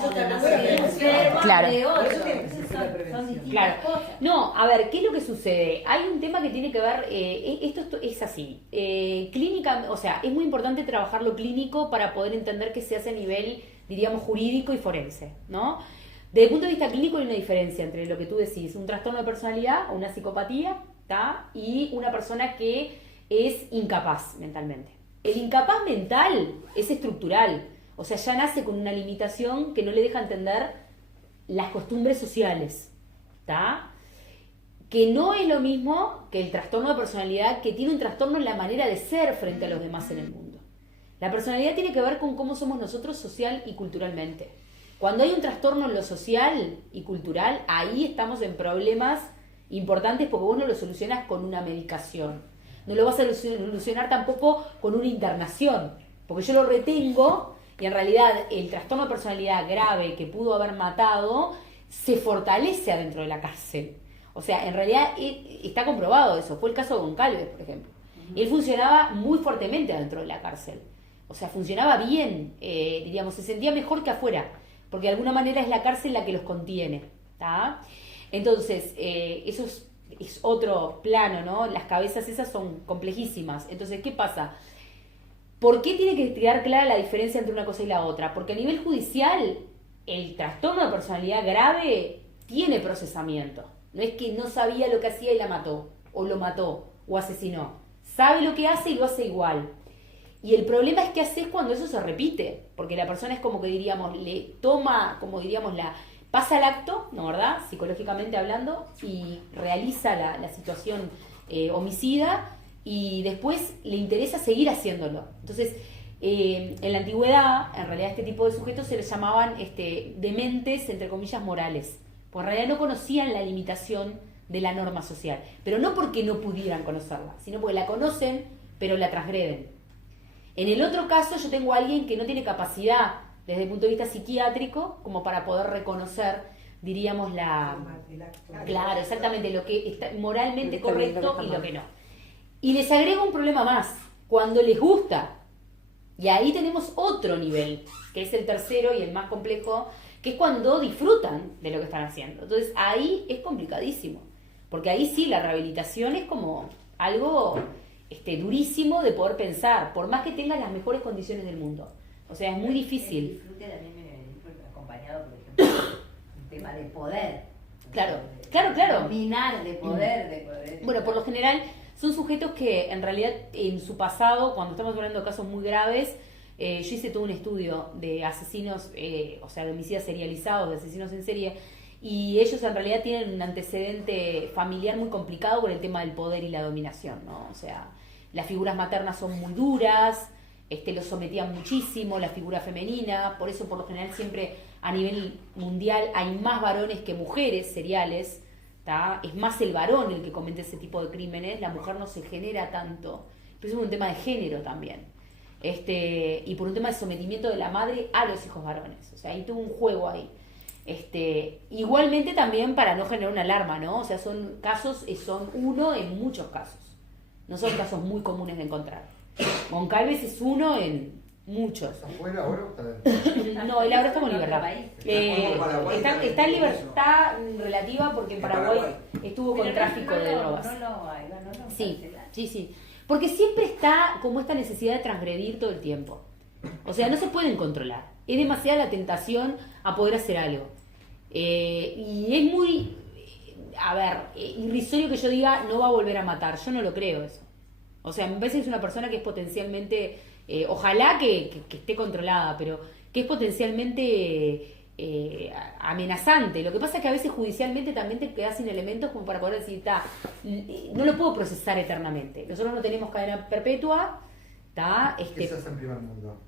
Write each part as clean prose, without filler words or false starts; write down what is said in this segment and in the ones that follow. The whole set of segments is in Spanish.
eso está además claro. de enferma Claro. de otro. Por eso tiene que ser Entonces la son prevención. distintas Claro. cosas. No, a ver, ¿qué es lo que sucede? Hay un tema que tiene que ver, esto es así, clínica, o sea, es muy importante trabajar lo clínico para poder entender qué se hace a nivel, diríamos, jurídico y forense, ¿no? Desde el punto de vista clínico hay una diferencia entre lo que tú decís, un trastorno de personalidad o una psicopatía, ¿tá? Y una persona que es incapaz mentalmente. El incapaz mental es estructural, o sea, ya nace con una limitación que no le deja entender las costumbres sociales, ¿tá? Que no es lo mismo que el trastorno de personalidad, que tiene un trastorno en la manera de ser frente a los demás en el mundo. La personalidad tiene que ver con cómo somos nosotros social y culturalmente. Cuando hay un trastorno en lo social y cultural, ahí estamos en problemas importantes porque vos no lo solucionas con una medicación. No lo vas a solucionar tampoco con una internación, porque yo lo retengo y en realidad el trastorno de personalidad grave que pudo haber matado se fortalece adentro de la cárcel. O sea, en realidad está comprobado eso. Fue el caso de Goncalves, por ejemplo. Él funcionaba muy fuertemente adentro de la cárcel. O sea, funcionaba bien, diríamos, se sentía mejor que afuera, porque de alguna manera es la cárcel la que los contiene, ¿tá? Entonces, eso es otro plano, ¿no? Las cabezas esas son complejísimas. Entonces, ¿qué pasa? ¿Por qué tiene que quedar clara la diferencia entre una cosa y la otra? Porque a nivel judicial, el trastorno de personalidad grave tiene procesamiento. No es que no sabía lo que hacía y la mató, o lo mató, o asesinó. Sabe lo que hace y lo hace igual. Y el problema es qué haces cuando eso se repite, porque la persona es como que diríamos, le toma, como diríamos, pasa el acto, ¿no, verdad? Psicológicamente hablando, y realiza la situación homicida, y después le interesa seguir haciéndolo. Entonces, en la antigüedad, en realidad este tipo de sujetos se les llamaban dementes, entre comillas, morales, porque en realidad no conocían la limitación de la norma social, pero no porque no pudieran conocerla, sino porque la conocen, pero la transgreden. En el otro caso yo tengo a alguien que no tiene capacidad desde el punto de vista psiquiátrico como para poder reconocer, diríamos, claro, exactamente lo que está moralmente correcto y lo que no. Y les agrega un problema más, cuando les gusta. Y ahí tenemos otro nivel, que es el tercero y el más complejo, que es cuando disfrutan de lo que están haciendo. Entonces ahí es complicadísimo, porque ahí sí la rehabilitación es como algo durísimo de poder pensar, por más que tengas las mejores condiciones del mundo. O sea, es muy difícil. El disfrute también viene acompañado, por ejemplo, un tema de poder. Claro. Dominar, de poder. Bueno, por lo general son sujetos que en realidad en su pasado, cuando estamos hablando de casos muy graves, yo hice todo un estudio de asesinos, o sea, de homicidas serializados, de asesinos en serie, y ellos en realidad tienen un antecedente familiar muy complicado por el tema del poder y la dominación, ¿no? O sea, las figuras maternas son muy duras, los sometían muchísimo, la figura femenina, por eso por lo general siempre a nivel mundial hay más varones que mujeres seriales, ¿tá? Es más el varón el que comete ese tipo de crímenes, la mujer no se genera tanto, pero es un tema de género también. Y por un tema de sometimiento de la madre a los hijos varones, o sea, ahí tuvo un juego ahí. Igualmente también para no generar una alarma, ¿no? O sea, son casos, son uno en muchos casos, no son casos muy comunes de encontrar. Goncalves es uno en muchos. ¿Afuera ahora o está dentro? No, él ahora está en libertad. Paraguay, Está en libertad relativa porque en Paraguay estuvo con tráfico de drogas. Sí. Porque siempre está como esta necesidad de transgredir todo el tiempo. O sea, no se pueden controlar. Es demasiada la tentación a poder hacer algo. Y es muy, irrisorio que yo diga no va a volver a matar. Yo no lo creo eso. O sea, me parece que es una persona que es potencialmente, ojalá que esté controlada, pero que es potencialmente amenazante. Lo que pasa es que a veces judicialmente también te quedas sin elementos como para poder decir, no lo puedo procesar eternamente. Nosotros no tenemos cadena perpetua, ¿Qué se hace en primer mundo?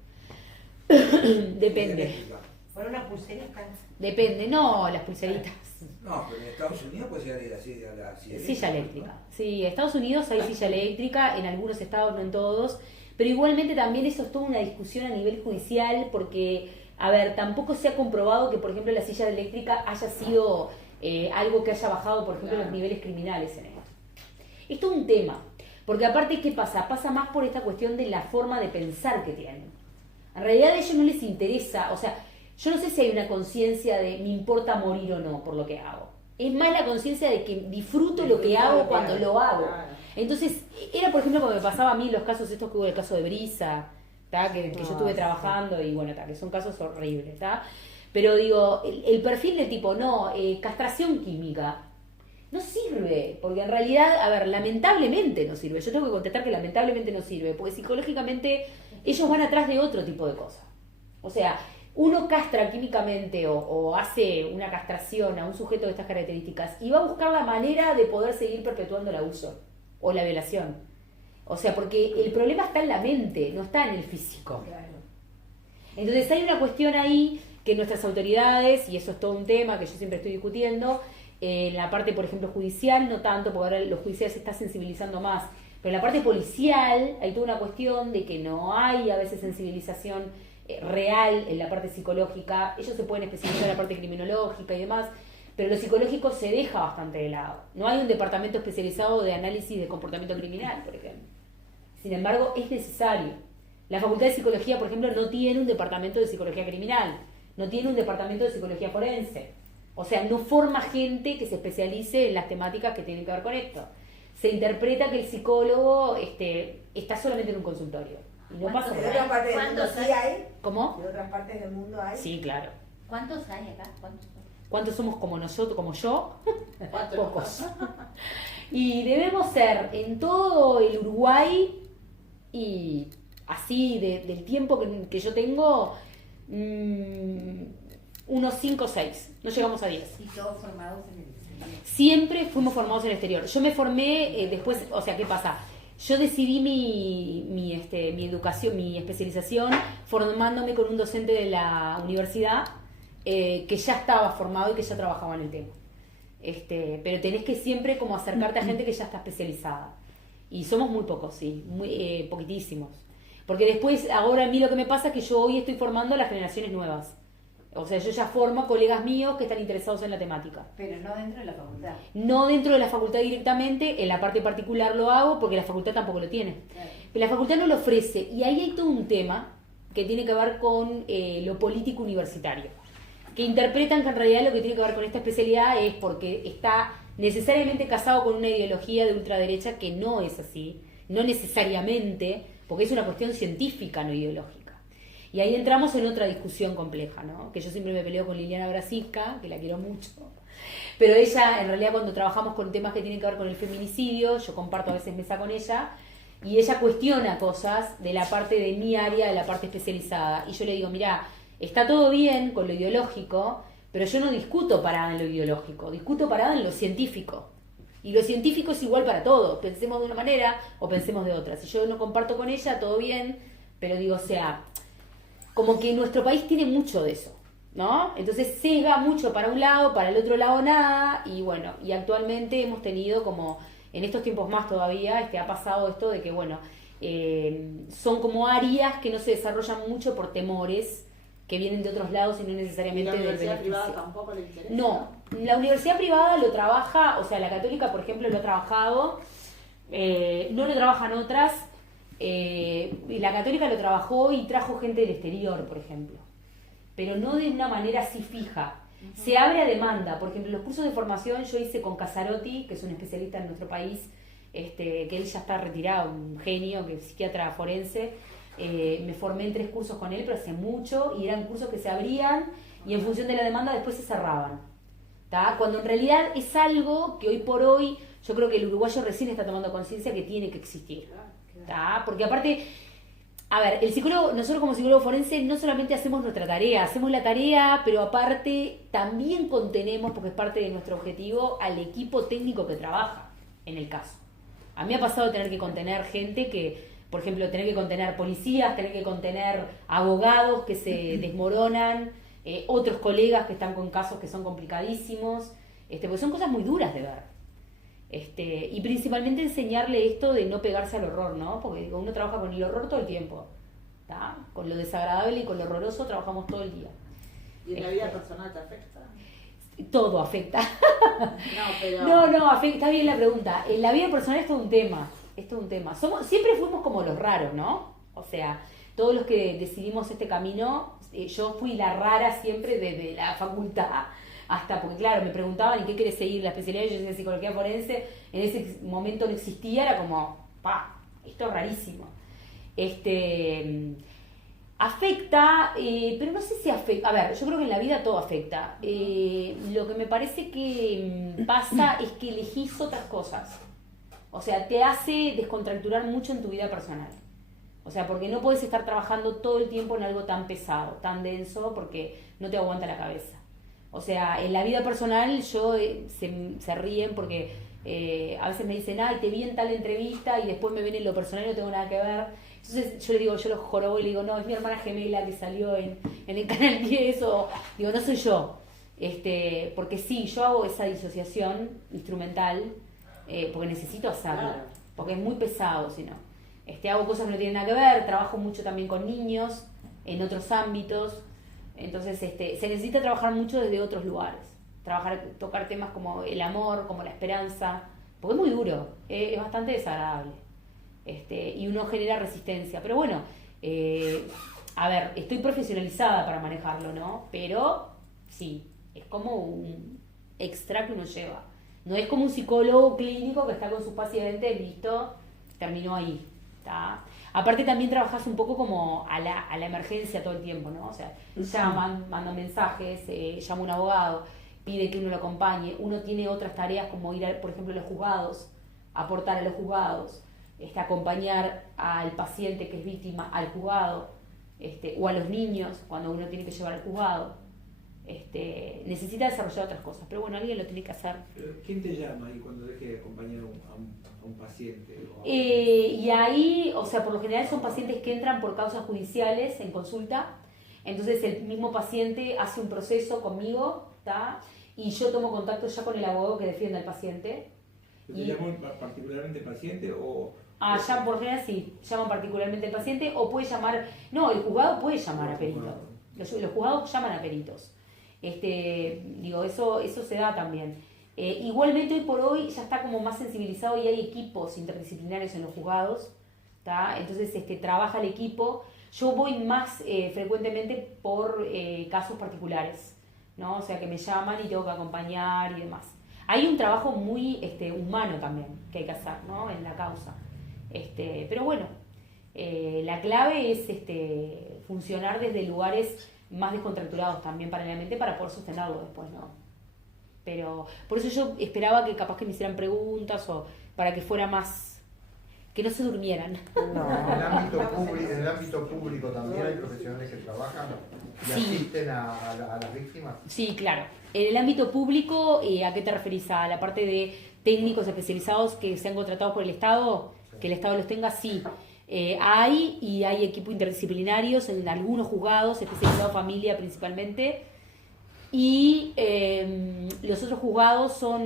Depende. Por una pulserita. Depende, no, las pulseritas. No, pero en Estados Unidos puede llegar a la silla eléctrica. Silla eléctrica. Sí, en Estados Unidos hay silla eléctrica, en algunos estados, no en todos, pero igualmente también eso es toda una discusión a nivel judicial porque, tampoco se ha comprobado que, por ejemplo, la silla eléctrica haya sido algo que haya bajado, por ejemplo, los niveles criminales en esto. Esto es un tema, porque aparte, ¿qué pasa? Pasa más por esta cuestión de la forma de pensar que tienen. En realidad a ellos no les interesa, o sea, yo no sé si hay una conciencia de me importa morir o no por lo que hago. Es más la conciencia de que disfruto lo que hago cuando lo hago. Entonces, era por ejemplo como me pasaba a mí los casos estos que hubo el caso de Brisa, que yo estuve trabajando y bueno, que son casos horribles, pero digo, el perfil de tipo, castración química, no sirve, porque en realidad, a ver, lamentablemente no sirve. Yo tengo que contestar que lamentablemente no sirve, porque psicológicamente ellos van atrás de otro tipo de cosas. O sea, uno castra químicamente o hace una castración a un sujeto de estas características y va a buscar la manera de poder seguir perpetuando el abuso o la violación. O sea, porque el problema está en la mente, no está en el físico. Entonces hay una cuestión ahí que nuestras autoridades, y eso es todo un tema que yo siempre estoy discutiendo, en la parte, por ejemplo, judicial, no tanto, porque ahora los judiciales se está sensibilizando más, pero en la parte policial hay toda una cuestión de que no hay a veces sensibilización real en la parte psicológica. Ellos se pueden especializar en la parte criminológica y demás, pero lo psicológico se deja bastante de lado. No hay un departamento especializado de análisis de comportamiento criminal, por ejemplo. Sin embargo, es necesario. La Facultad de Psicología, por ejemplo, no tiene un departamento de psicología criminal, no tiene un departamento de psicología forense. O sea, no forma gente que se especialice en las temáticas que tienen que ver con esto. Se interpreta que el psicólogo está solamente en un consultorio. Y no pasa ¿De otras nada. partes del mundo sí hay? ¿Cómo? ¿De otras partes del mundo hay? Sí, claro. ¿Cuántos hay acá? ¿Cuántos son? ¿Cuántos somos como nosotros, como yo? Pocos. Y debemos ser en todo el Uruguay y así del tiempo que yo tengo, unos 5 o 6. No llegamos a 10. Y todos formados en el exterior. Siempre fuimos formados en el exterior. Yo me formé después, o sea, ¿qué pasa? Yo decidí mi educación, mi especialización, formándome con un docente de la universidad que ya estaba formado y que ya trabajaba en el tema. Pero tenés que siempre como acercarte a gente que ya está especializada. Y somos muy pocos, sí, muy poquitísimos. Porque después, ahora a mí lo que me pasa es que yo hoy estoy formando a las generaciones nuevas. O sea, yo ya formo colegas míos que están interesados en la temática. Pero no dentro de la facultad. No dentro de la facultad directamente, en la parte particular lo hago porque la facultad tampoco lo tiene. Claro. Pero la facultad no lo ofrece y ahí hay todo un tema que tiene que ver con lo político universitario. Que interpretan que en realidad lo que tiene que ver con esta especialidad es porque está necesariamente casado con una ideología de ultraderecha que no es así, no necesariamente, porque es una cuestión científica, no ideológica. Y ahí entramos en otra discusión compleja, ¿no? Que yo siempre me peleo con Liliana Brasisca, que la quiero mucho. Pero ella, en realidad, cuando trabajamos con temas que tienen que ver con el feminicidio, yo comparto a veces mesa con ella, y ella cuestiona cosas de la parte de mi área, de la parte especializada. Y yo le digo, mirá, está todo bien con lo ideológico, pero yo no discuto parada en lo ideológico, discuto parada en lo científico. Y lo científico es igual para todos, pensemos de una manera o pensemos de otra. Si yo no comparto con ella, todo bien, pero digo, o sea, como que nuestro país tiene mucho de eso, ¿no? Entonces sesga mucho para un lado, para el otro lado nada, y bueno, y actualmente hemos tenido como, en estos tiempos más todavía, ha pasado esto de que, bueno, son como áreas que no se desarrollan mucho por temores que vienen de otros lados y no necesariamente del beneficio. ¿La universidad privada tampoco le interesa? No, la universidad privada lo trabaja, o sea, la católica, por ejemplo, lo ha trabajado, no lo trabajan otras, y la católica lo trabajó y trajo gente del exterior, por ejemplo, pero no de una manera así fija. Se abre a demanda. Por ejemplo, los cursos de formación yo hice con Casarotti, que es un especialista en nuestro país, que él ya está retirado, un genio, que es psiquiatra forense. Me formé en 3 cursos con él, pero hace mucho, y eran cursos que se abrían y en función de la demanda después se cerraban, ¿tá? Cuando en realidad es algo que hoy por hoy yo creo que el uruguayo recién está tomando conciencia que tiene que existir, ¿tá? Porque aparte, a ver, el psicólogo, nosotros como psicólogo forense no solamente hacemos nuestra tarea, hacemos la tarea, pero aparte también contenemos, porque es parte de nuestro objetivo, al equipo técnico que trabaja en el caso. A mí me ha pasado tener que contener gente que, por ejemplo, tener que contener policías, tener que contener abogados que se desmoronan, otros colegas que están con casos que son complicadísimos, porque son cosas muy duras de ver. Y principalmente enseñarle esto de no pegarse al horror, ¿no? Porque digo, uno trabaja con el horror todo el tiempo, ¿tá? Con lo desagradable y con lo horroroso trabajamos todo el día. ¿Y en la vida personal te afecta? Todo afecta. No, pero... No, afecta, está bien la pregunta. En la vida personal es todo un tema. Siempre fuimos como los raros, ¿no? O sea, todos los que decidimos este camino, yo fui la rara siempre desde la facultad hasta, porque claro, me preguntaban, ¿y qué querés seguir? La especialidad, yo decía psicología forense, en ese momento no existía, era como, esto es rarísimo. Afecta, pero no sé si afecta. A ver, yo creo que en la vida todo afecta. Lo que me parece que pasa es que elegís otras cosas. O sea, te hace descontracturar mucho en tu vida personal. O sea, porque no podés estar trabajando todo el tiempo en algo tan pesado, tan denso, porque no te aguanta la cabeza. O sea, en la vida personal se ríen porque a veces me dicen, ay, te vi en tal entrevista y después me ven en lo personal y no tengo nada que ver. Entonces yo le digo, yo lo jorobo y le digo, no, es mi hermana gemela que salió en el canal 10 o digo, no soy yo. Porque sí, yo hago esa disociación instrumental porque necesito hacerla, Claro. porque es muy pesado si no. Hago cosas que no tienen nada que ver, trabajo mucho también con niños, en otros ámbitos, entonces se necesita trabajar mucho desde otros lugares, tocar temas como el amor, como la esperanza, porque es muy duro, es bastante desagradable. Y uno genera resistencia, pero bueno, a ver, estoy profesionalizada para manejarlo, ¿no? Pero sí, es como un extra que uno lleva, no es como un psicólogo clínico que está con sus pacientes, listo, terminó ahí, ¿está? Aparte también trabajas un poco como a la emergencia todo el tiempo, ¿no? O sea, llaman, mandan mensajes, llama un abogado, pide que uno lo acompañe, uno tiene otras tareas como ir, por ejemplo, a los juzgados, aportar a los juzgados, acompañar al paciente que es víctima al juzgado, o a los niños cuando uno tiene que llevar al juzgado. Necesita desarrollar otras cosas, pero bueno, alguien lo tiene que hacer. ¿Quién te llama ahí cuando deje de acompañar a un paciente? Y ahí, o sea, por lo general son pacientes que entran por causas judiciales en consulta, entonces el mismo paciente hace un proceso conmigo, ¿tá? Y yo tomo contacto ya con el abogado que defiende al paciente. ¿Te llaman particularmente paciente o...? Ya por lo general sí, llaman particularmente al paciente o puede llamar, no, el juzgado puede llamar a peritos, los juzgados llaman a peritos, digo, eso se da también. Igualmente hoy por hoy ya está como más sensibilizado y hay equipos interdisciplinarios en los juzgados, ¿tá? Entonces trabaja el equipo, yo voy más frecuentemente por casos particulares, ¿no? O sea que me llaman y tengo que acompañar y demás. Hay un trabajo muy humano también que hay que hacer, ¿no? En la causa. Pero bueno, la clave es funcionar desde lugares más descontracturados también paralelamente para poder sostenerlo después, ¿no? Pero por eso yo esperaba que capaz que me hicieran preguntas o para que fuera más, que no se durmieran. No, en el ámbito público también hay profesionales que trabajan y Sí. asisten a las víctimas. Sí, claro. En el ámbito público, ¿a qué te referís? ¿A la parte de técnicos especializados que sean contratados por el Estado? Sí. Que el Estado los tenga, sí. Hay equipos interdisciplinarios en algunos juzgados, especializados familia principalmente. Y los otros juzgados son,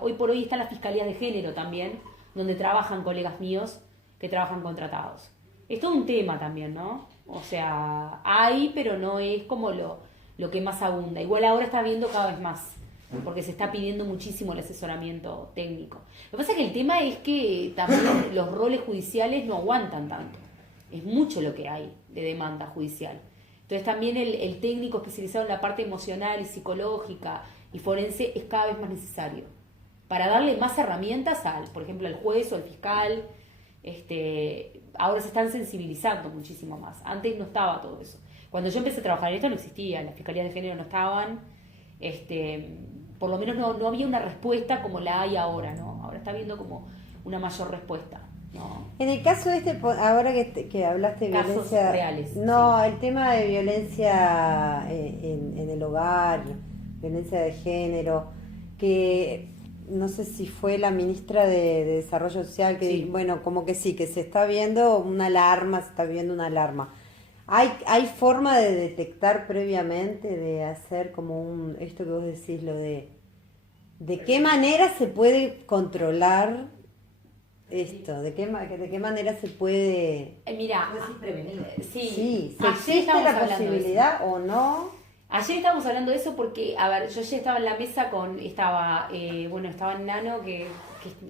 hoy por hoy están las fiscalías de género también, donde trabajan colegas míos que trabajan contratados. Es todo un tema también, ¿no? O sea, hay, pero no es como lo que más abunda. Igual ahora está viendo cada vez más, porque se está pidiendo muchísimo el asesoramiento técnico. Lo que pasa es que el tema es que también los roles judiciales no aguantan tanto. Es mucho lo que hay de demanda judicial. Entonces también el técnico especializado en la parte emocional y psicológica y forense es cada vez más necesario para darle más herramientas por ejemplo, al juez o al fiscal. Ahora se están sensibilizando muchísimo más. Antes no estaba todo eso. Cuando yo empecé a trabajar en esto no existía, las fiscalías de género no estaban, por lo menos no había una respuesta como la hay ahora, ¿no? Ahora está habiendo como una mayor respuesta, ¿no? En el caso ahora que hablaste de Casos violencia reales, no, sí. el tema de violencia en el hogar, violencia de género, que no sé si fue la ministra de Desarrollo Social que Sí. bueno, como que sí, que se está viendo una alarma, se está viendo una alarma. ¿Hay forma de detectar previamente, de hacer como esto que vos decís, lo de qué manera se puede controlar esto? ¿De qué manera se puede...? Mira, Vos decís prevenir. Sí, ¿se ayer existe estábamos la hablando de eso. posibilidad o no? Ayer estábamos hablando de eso porque, a ver, yo ya estaba en la mesa estaba Nano, que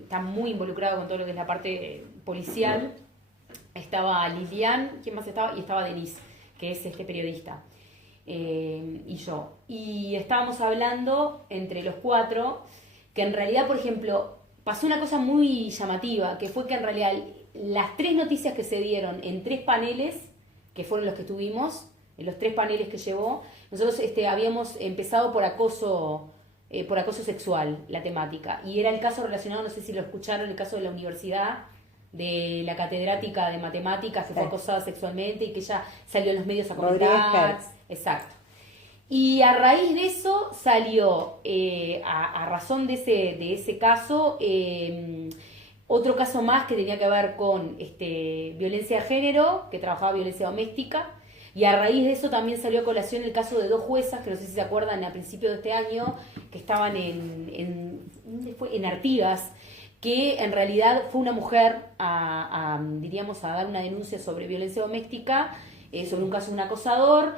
está muy involucrado con todo lo que es la parte policial, estaba Lilian, ¿quién más estaba? Y estaba Denise, que es periodista, y yo. Y estábamos hablando entre los 4 que en realidad, por ejemplo, pasó una cosa muy llamativa, que fue que en realidad las 3 noticias que se dieron en 3 paneles, que fueron los que tuvimos, en los 3 paneles que llevó, nosotros habíamos empezado por acoso sexual, la temática, y era el caso relacionado, no sé si lo escucharon, el caso de la universidad, de la catedrática de matemáticas que fue acosada sexualmente y que ella salió en los medios a Rodríguez comentar. Hertz. Exacto. Y a raíz de eso salió, a razón de ese caso, otro caso más que tenía que ver con violencia de género, que trabajaba violencia doméstica, y a raíz de eso también salió a colación el caso de 2 juezas, que no sé si se acuerdan, a principios de este año, que estaban ¿dónde fue? En Artigas, que en realidad fue una mujer diríamos, a dar una denuncia sobre violencia doméstica, sobre un caso de un acosador.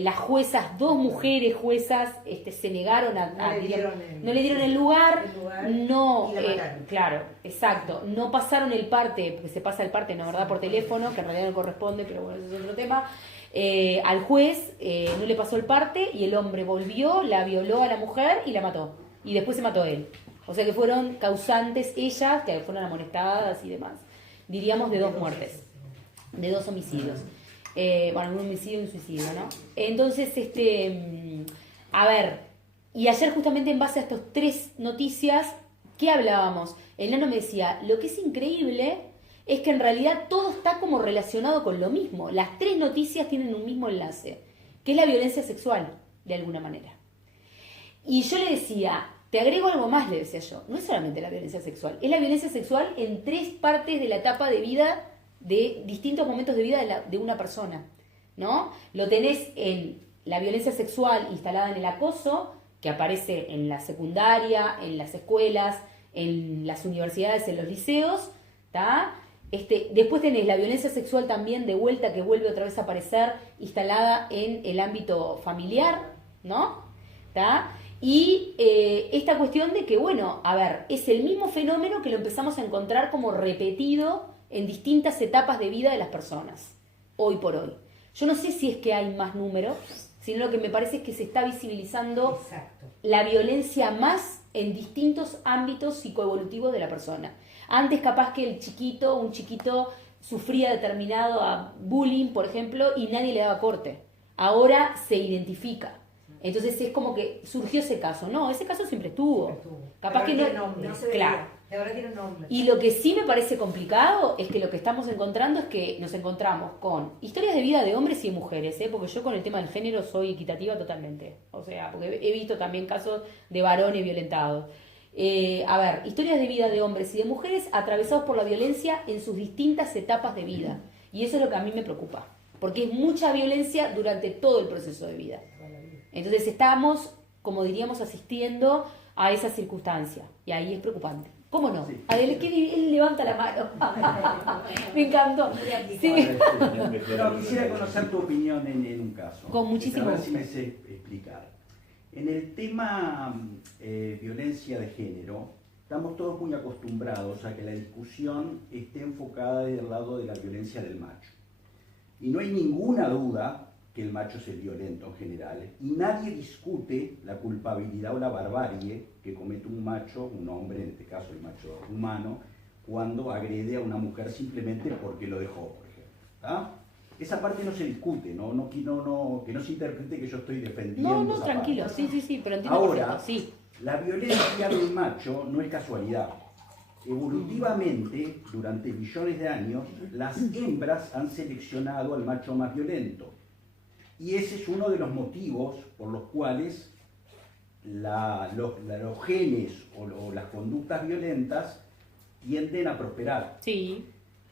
Las juezas, 2 mujeres juezas, se negaron no le dieron el lugar, no, y la mataron. claro, exacto, no pasaron el parte, porque se pasa el parte, no, ¿verdad? Por teléfono, que en realidad no corresponde, pero bueno, eso es otro tema. Al juez no le pasó el parte y el hombre volvió, la violó a la mujer y la mató. Y después se mató él. O sea que fueron causantes ellas, que fueron amonestadas y demás. Diríamos de 2 muertes, de 2 homicidios. Bueno, un homicidio y un suicidio, ¿no? Entonces, a ver, y ayer justamente en base a estas 3 noticias, ¿qué hablábamos? El nano me decía, lo que es increíble es que en realidad todo está como relacionado con lo mismo. Las 3 noticias tienen un mismo enlace, que es la violencia sexual, de alguna manera. Y yo le decía, te agrego algo más, le decía yo, no es solamente la violencia sexual, es la violencia sexual en 3 partes de la etapa de vida, de distintos momentos de vida de una persona, ¿no? Lo tenés en la violencia sexual instalada en el acoso, que aparece en la secundaria, en las escuelas, en las universidades, en los liceos, ¿tá? Después tenés la violencia sexual también de vuelta, que vuelve otra vez a aparecer, instalada en el ámbito familiar, ¿no? ¿Tá? Y esta cuestión de que, bueno, a ver, es el mismo fenómeno que lo empezamos a encontrar como repetido en distintas etapas de vida de las personas, hoy por hoy. Yo no sé si es que hay más números, sino lo que me parece es que se está visibilizando la violencia más en distintos ámbitos psicoevolutivos de la persona. Antes capaz que un chiquito sufría determinado bullying, por ejemplo, y nadie le daba corte. Ahora se identifica. Entonces es como que surgió ese caso. No, ese caso siempre estuvo. Capaz que no se veía. claro. Ahora tiene un nombre. Y lo que sí me parece complicado es que lo que estamos encontrando es que nos encontramos con historias de vida de hombres y de mujeres, porque yo con el tema del género soy equitativa totalmente. O sea, porque he visto también casos de varones violentados. A ver, historias de vida de hombres y de mujeres atravesados por la violencia en sus distintas etapas de vida. Y eso es lo que a mí me preocupa, porque es mucha violencia durante todo el proceso de vida. Entonces estamos, como diríamos, asistiendo a esa circunstancia. Y ahí es preocupante. ¿Cómo no? Sí. Adel, que él levanta la mano. Me encantó. Sí. Pero quisiera conocer tu opinión en un caso. Con muchísimo A ver si gusto. me sé explicar. En el tema violencia de género, estamos todos muy acostumbrados a que la discusión esté enfocada del lado de la violencia del macho. Y no hay ninguna duda que el macho es el violento en general, y nadie discute la culpabilidad o la barbarie que comete un macho, un hombre, en este caso el macho humano, cuando agrede a una mujer simplemente porque lo dejó, por ejemplo. ¿Tá? Esa parte no se discute, que no se interprete que yo estoy defendiendo. No, esa tranquilo, parte. sí, pero entiendo Ahora, perfecto, sí. la violencia del macho no es casualidad. Evolutivamente, durante millones de años, las hembras han seleccionado al macho más violento. Y ese es uno de los motivos por los cuales los genes o las conductas violentas tienden a prosperar. Sí.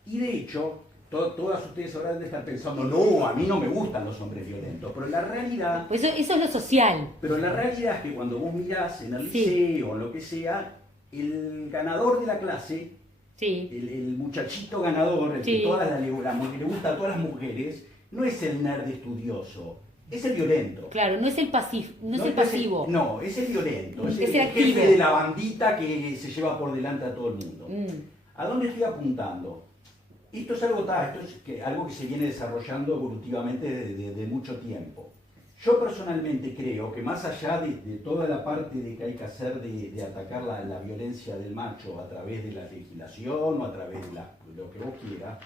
Y de hecho, todas ustedes ahora deben estar pensando, no, a mí no me gustan los hombres violentos, pero la realidad... Pues eso es lo social. Pero la realidad es que cuando vos mirás en el Sí. liceo o lo que sea, el ganador de la clase, Sí. el muchachito ganador, el Sí. que le gusta a todas las mujeres, no es el nerd estudioso, es el violento. Claro, no es el pasivo. No, es el violento, es Es el el activo. jefe de la bandita que se lleva por delante a todo el mundo. Mm. ¿A dónde estoy apuntando? esto es algo que se viene desarrollando evolutivamente de mucho tiempo. Yo personalmente creo que más allá de toda la parte de que hay que hacer de atacar la violencia del macho a través de la legislación o a través de lo que vos quieras,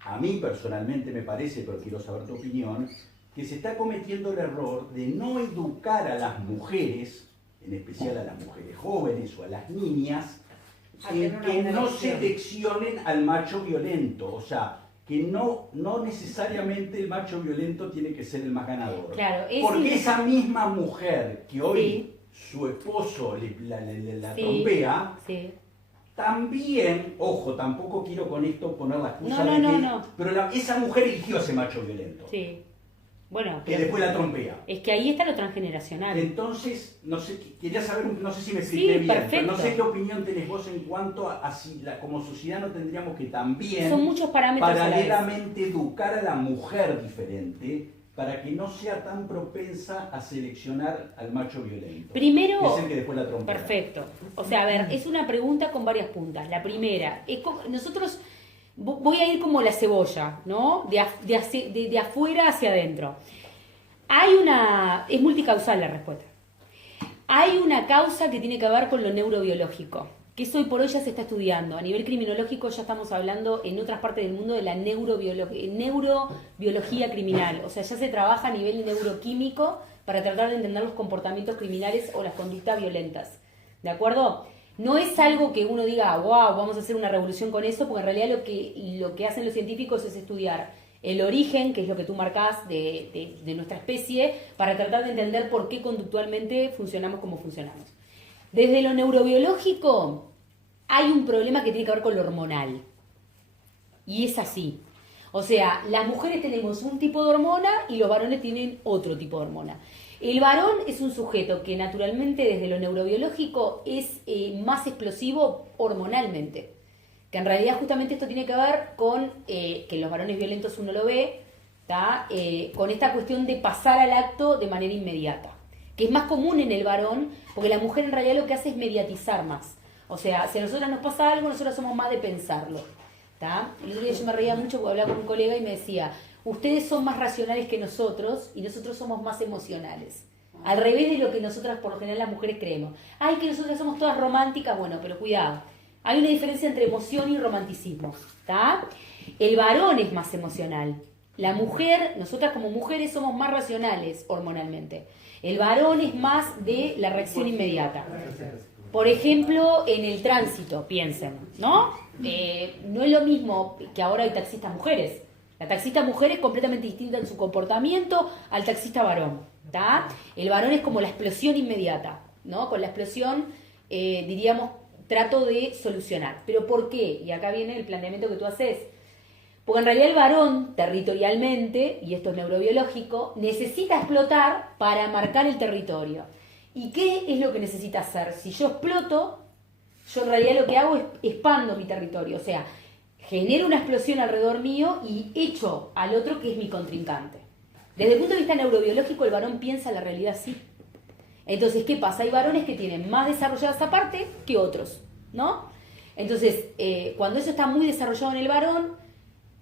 a mí personalmente me parece, pero quiero saber tu opinión, que se está cometiendo el error de no educar a las mujeres, en especial a las mujeres jóvenes o a las niñas, que no seleccionen al macho violento, o sea, que no necesariamente el macho violento tiene que ser el más ganador. Claro, porque esa misma mujer que hoy su esposo la trompea, también, ojo, tampoco quiero con esto poner la excusa pero esa mujer eligió a ese macho violento. Sí. Bueno, que después la trompea. Es que ahí está lo transgeneracional. Entonces, no sé, quería saber, no sé si me expliqué bien, perfecto. pero no sé qué opinión tenés vos en cuanto a si como sociedad no tendríamos que también son muchos parámetros paralelamente educar a la mujer diferente para que no sea tan propensa a seleccionar al macho violento. Primero, que es el que después la trompea. Perfecto. O sea, a ver, es una pregunta con varias puntas. La primera, nosotros voy a ir como la cebolla, ¿no? De afuera hacia adentro. Es multicausal la respuesta. Hay una causa que tiene que ver con lo neurobiológico, que eso hoy por hoy ya se está estudiando. A nivel criminológico ya estamos hablando en otras partes del mundo de la neurobiología criminal. O sea, ya se trabaja a nivel neuroquímico para tratar de entender los comportamientos criminales o las conductas violentas. ¿De acuerdo? No es algo que uno diga, wow, vamos a hacer una revolución con eso, porque en realidad lo que hacen los científicos es estudiar el origen, que es lo que tú marcás de nuestra especie, para tratar de entender por qué conductualmente funcionamos como funcionamos. Desde lo neurobiológico hay un problema que tiene que ver con lo hormonal. Y es así. O sea, las mujeres tenemos un tipo de hormona y los varones tienen otro tipo de hormona. El varón es un sujeto que naturalmente desde lo neurobiológico es más explosivo hormonalmente. Que en realidad justamente esto tiene que ver con que los varones violentos uno lo ve, con esta cuestión de pasar al acto de manera inmediata. Que es más común en el varón, porque la mujer en realidad lo que hace es mediatizar más. O sea, si a nosotras nos pasa algo, nosotros somos más de pensarlo. El otro día yo me reía mucho porque hablaba con un colega y me decía, ustedes son más racionales que nosotros y nosotros somos más emocionales. Al revés de lo que nosotras por lo general las mujeres creemos. Ay, que nosotras somos todas románticas. Bueno, pero cuidado. Hay una diferencia entre emoción y romanticismo. El varón es más emocional. La mujer, nosotras como mujeres somos más racionales hormonalmente. El varón es más de la reacción inmediata. Por ejemplo, en el tránsito, piensen, ¿no? No es lo mismo que ahora hay taxistas mujeres. La taxista mujer es completamente distinta en su comportamiento al taxista varón. El varón es como la explosión inmediata, ¿no? Con la explosión, diríamos, trato de solucionar. ¿Pero por qué? Y acá viene el planteamiento que tú haces. Porque en realidad el varón, territorialmente, y esto es neurobiológico, necesita explotar para marcar el territorio. ¿Y qué es lo que necesita hacer? Si yo exploto, yo en realidad lo que hago es expando mi territorio. O sea, genero una explosión alrededor mío y echo al otro que es mi contrincante. Desde el punto de vista neurobiológico, el varón piensa la realidad así. Entonces, ¿qué pasa? Hay varones que tienen más desarrollada esa parte que otros, ¿no? Entonces, cuando eso está muy desarrollado en el varón,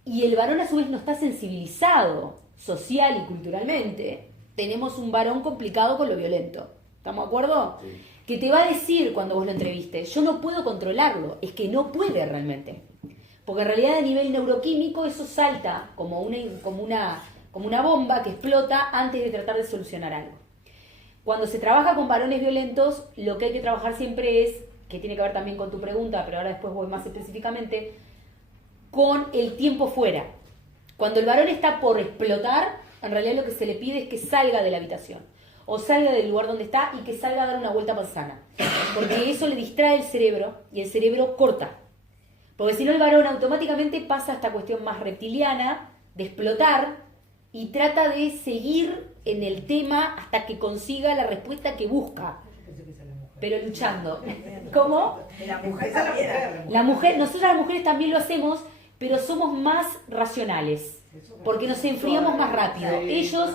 y el varón a su vez no está sensibilizado social y culturalmente, tenemos un varón complicado con lo violento. ¿Estamos de acuerdo? Sí. Que te va a decir cuando vos lo entrevistes, yo no puedo controlarlo, es que no puede realmente. Porque en realidad a nivel neuroquímico eso salta como una bomba que explota antes de tratar de solucionar algo. Cuando se trabaja con varones violentos, lo que hay que trabajar siempre es, que tiene que ver también con tu pregunta, pero ahora después voy más específicamente, con el tiempo fuera. Cuando el varón está por explotar, en realidad lo que se le pide es que salga de la habitación o salga del lugar donde está y que salga a dar una vuelta manzana, porque eso le distrae el cerebro y el cerebro corta, porque si no el varón automáticamente pasa a esta cuestión más reptiliana de explotar y trata de seguir en el tema hasta que consiga la respuesta que busca, pero luchando. ¿Cómo? La mujer también. Nosotras las mujeres también lo hacemos, pero somos más racionales, porque nos enfriamos más rápido. Ellos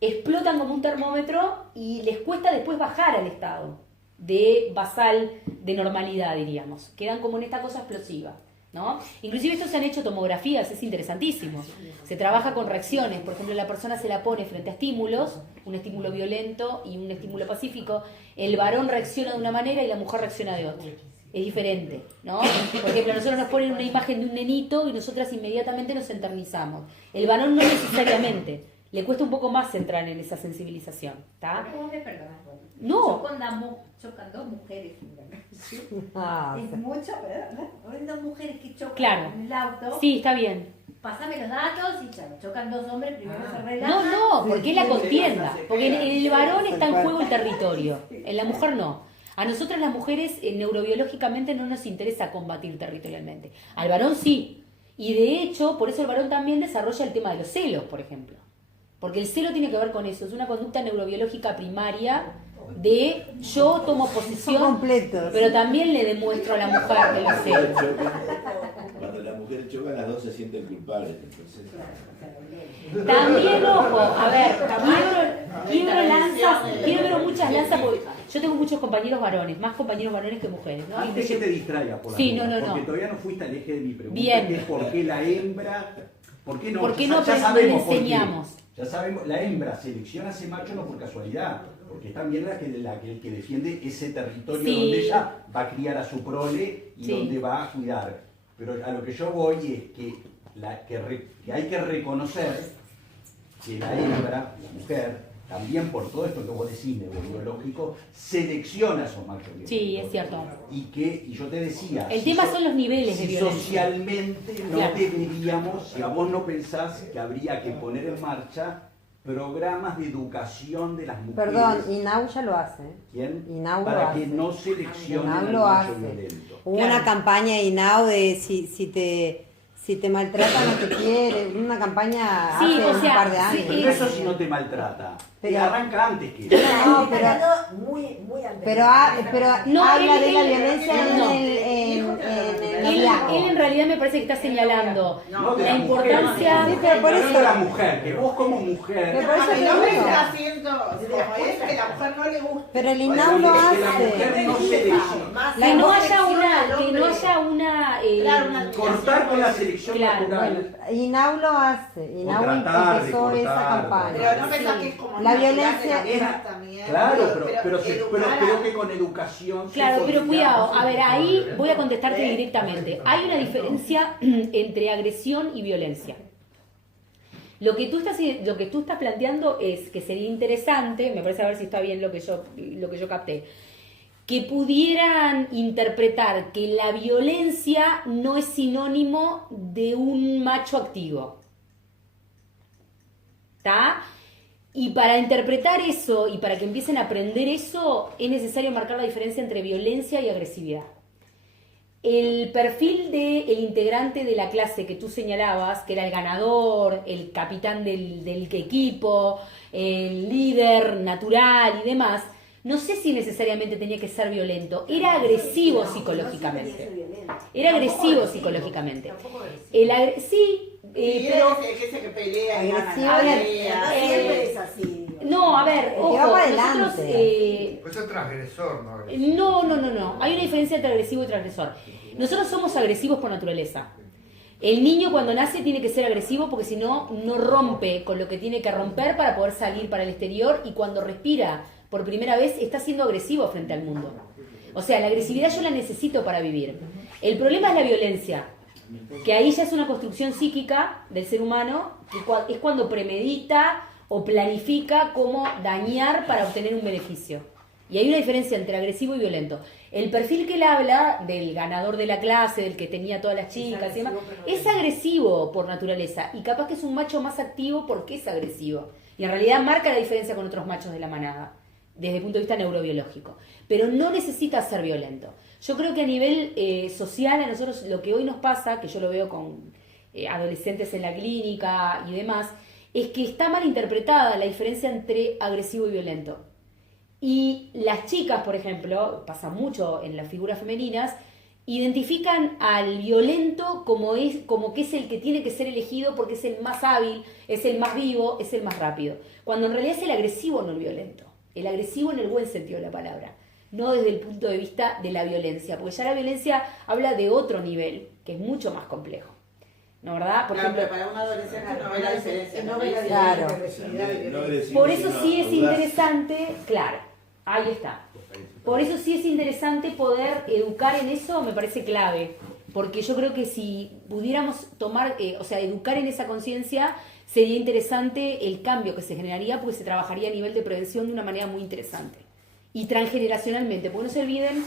explotan como un termómetro y les cuesta después bajar al estado de basal, de normalidad, diríamos. Quedan como en esta cosa explosiva. ¿no? Inclusive estos se han hecho tomografías, es interesantísimo. Se trabaja con reacciones, por ejemplo, la persona se la pone frente a estímulos, un estímulo violento y un estímulo pacífico, el varón reacciona de una manera y la mujer reacciona de otra. Es diferente, ¿no? Por ejemplo, a nosotros nos ponen una imagen de un nenito y nosotras inmediatamente nos enternizamos. El varón no necesariamente. Le cuesta un poco más entrar en esa sensibilización, ¿está? ¿Cómo me perdonas? No. Yo cuando chocan dos mujeres, Ah, es mucho, ¿verdad? Hay dos mujeres que chocan Claro. en el auto, Sí, está bien. pásame los datos y chao, chocan dos hombres, primero se No, relajan. no, porque es la contienda. Porque en el varón está en Tal cual. juego el territorio, en la mujer no. A nosotras las mujeres neurobiológicamente no nos interesa combatir territorialmente. Al varón sí. Y de hecho, por eso el varón también desarrolla el tema de los celos, por ejemplo. Porque el celo tiene que ver con eso, es una conducta neurobiológica primaria de yo tomo son posesión, completos. pero también le demuestro a la mujer que los celos. Cuando las mujeres chocan, las dos se sienten culpables. Entonces, También, ojo, a ver, quiero muchas lanzas, porque yo tengo muchos compañeros varones, más compañeros varones que mujeres, ¿no? Antes que te distraiga por la Sí, duda, no, porque no. todavía no fuiste al eje de mi pregunta, Bien. que es por qué la hembra, por qué no, ¿Por qué no ya le sabemos por qué. enseñamos? Ya sabemos, la hembra selecciona a ese macho no por casualidad, porque es también el que defiende ese territorio Sí. donde ella va a criar a su prole y Sí. donde va a cuidar. Pero a lo que yo voy es que, que hay que reconocer que la hembra, la mujer, también por todo esto que vos decís, neurobiológico, selecciona a esos machos. Sí, es cierto. Y yo te decía... El si tema son los niveles de si violencia. socialmente no Claro. deberíamos, si a vos no pensás que habría que poner en marcha programas de educación de las mujeres. Perdón, Inau ya lo hace. ¿Quién? Inau lo Para hace. que no seleccionen Inau al lo macho hace. violento. Hubo Claro. una campaña de Inau de si te maltrata no te quiere, una campaña Sí, hace o un sea, par de sí, años. Pero eso si no te maltrata. Pero- arranca antes que eso. No, Está pero- hablando muy antes. Pero No, habla él- de la él- violencia no. en Él, el blanco. él en realidad me parece que está señalando No, de la la mujer. importancia... Sí, pero por No eso- de la mujer, que vos como mujer... Pero por eso el te hombre digo. está haciendo como es que la mujer no le gusta. Pero el Bueno, Inau lo es que la hace. mujer no selecciona. Que no haya una... Claro, una- Cortar con la selección Claro, natural. Inau lo hace. Inau tratar de empezó esa cortar, campaña. Pero no pensás Sí. que es como La natural violencia de la era- mujer también. Claro, pero educar creo que con educación... se Claro, pero podría- cuidado, a ver, ahí voy a contestarte directamente. Hay una diferencia entre agresión y violencia. Lo que tú estás planteando es que sería interesante, me parece a ver si está bien lo que yo capté, que pudieran interpretar que la violencia no es sinónimo de un macho activo. ¿Está? Y para interpretar eso y para que empiecen a aprender eso, es necesario marcar la diferencia entre violencia y agresividad. El perfil del integrante de la clase que tú señalabas, que era el ganador, el capitán del equipo, el líder natural y demás, no sé si necesariamente tenía que ser violento, era agresivo psicológicamente. Era agresivo psicológicamente. Sí, Y pero... es ese que pelea y gana Agresivo la y- pelea. No siempre es así. No, a ver, Que ojo, va para nosotros... adelante. Eso es transgresor, ¿no? agresivo. No. Hay una diferencia entre agresivo y transgresor. Nosotros somos agresivos por naturaleza. El niño cuando nace tiene que ser agresivo porque si no, no rompe con lo que tiene que romper para poder salir para el exterior y cuando respira por primera vez está siendo agresivo frente al mundo. O sea, la agresividad yo la necesito para vivir. El problema es la violencia, que ahí ya es una construcción psíquica del ser humano, que es cuando premedita o planifica cómo dañar para obtener un beneficio. Y hay una diferencia entre agresivo y violento. El perfil que él habla, del ganador de la clase, del que tenía todas las chicas y demás, es agresivo por naturaleza. Y capaz que es un macho más activo porque es agresivo. Y en realidad marca la diferencia con otros machos de la manada, desde el punto de vista neurobiológico. Pero no necesita ser violento. Yo creo que a nivel social, a nosotros lo que hoy nos pasa, que yo lo veo con adolescentes en la clínica y demás, es que está mal interpretada la diferencia entre agresivo y violento. Y las chicas, por ejemplo, pasa mucho en las figuras femeninas, identifican al violento como que es el que tiene que ser elegido porque es el más hábil, es el más vivo, es el más rápido. Cuando en realidad es el agresivo, no el violento. El agresivo en el buen sentido de la palabra. no desde el punto de vista de la violencia, porque ya la violencia habla de otro nivel, que es mucho más complejo. ¿No, verdad? Por ejemplo, para un adolescente no ve la diferencia. No ve la Claro. agresividad de No violencia. agresivo, por eso sino sí es audaz. interesante, claro, ahí está. Por eso sí es interesante poder educar en eso, me parece clave. Porque yo creo que si pudiéramos tomar, o sea, educar en esa conciencia, sería interesante el cambio que se generaría, porque se trabajaría a nivel de prevención de una manera muy interesante. Y transgeneracionalmente, porque no se olviden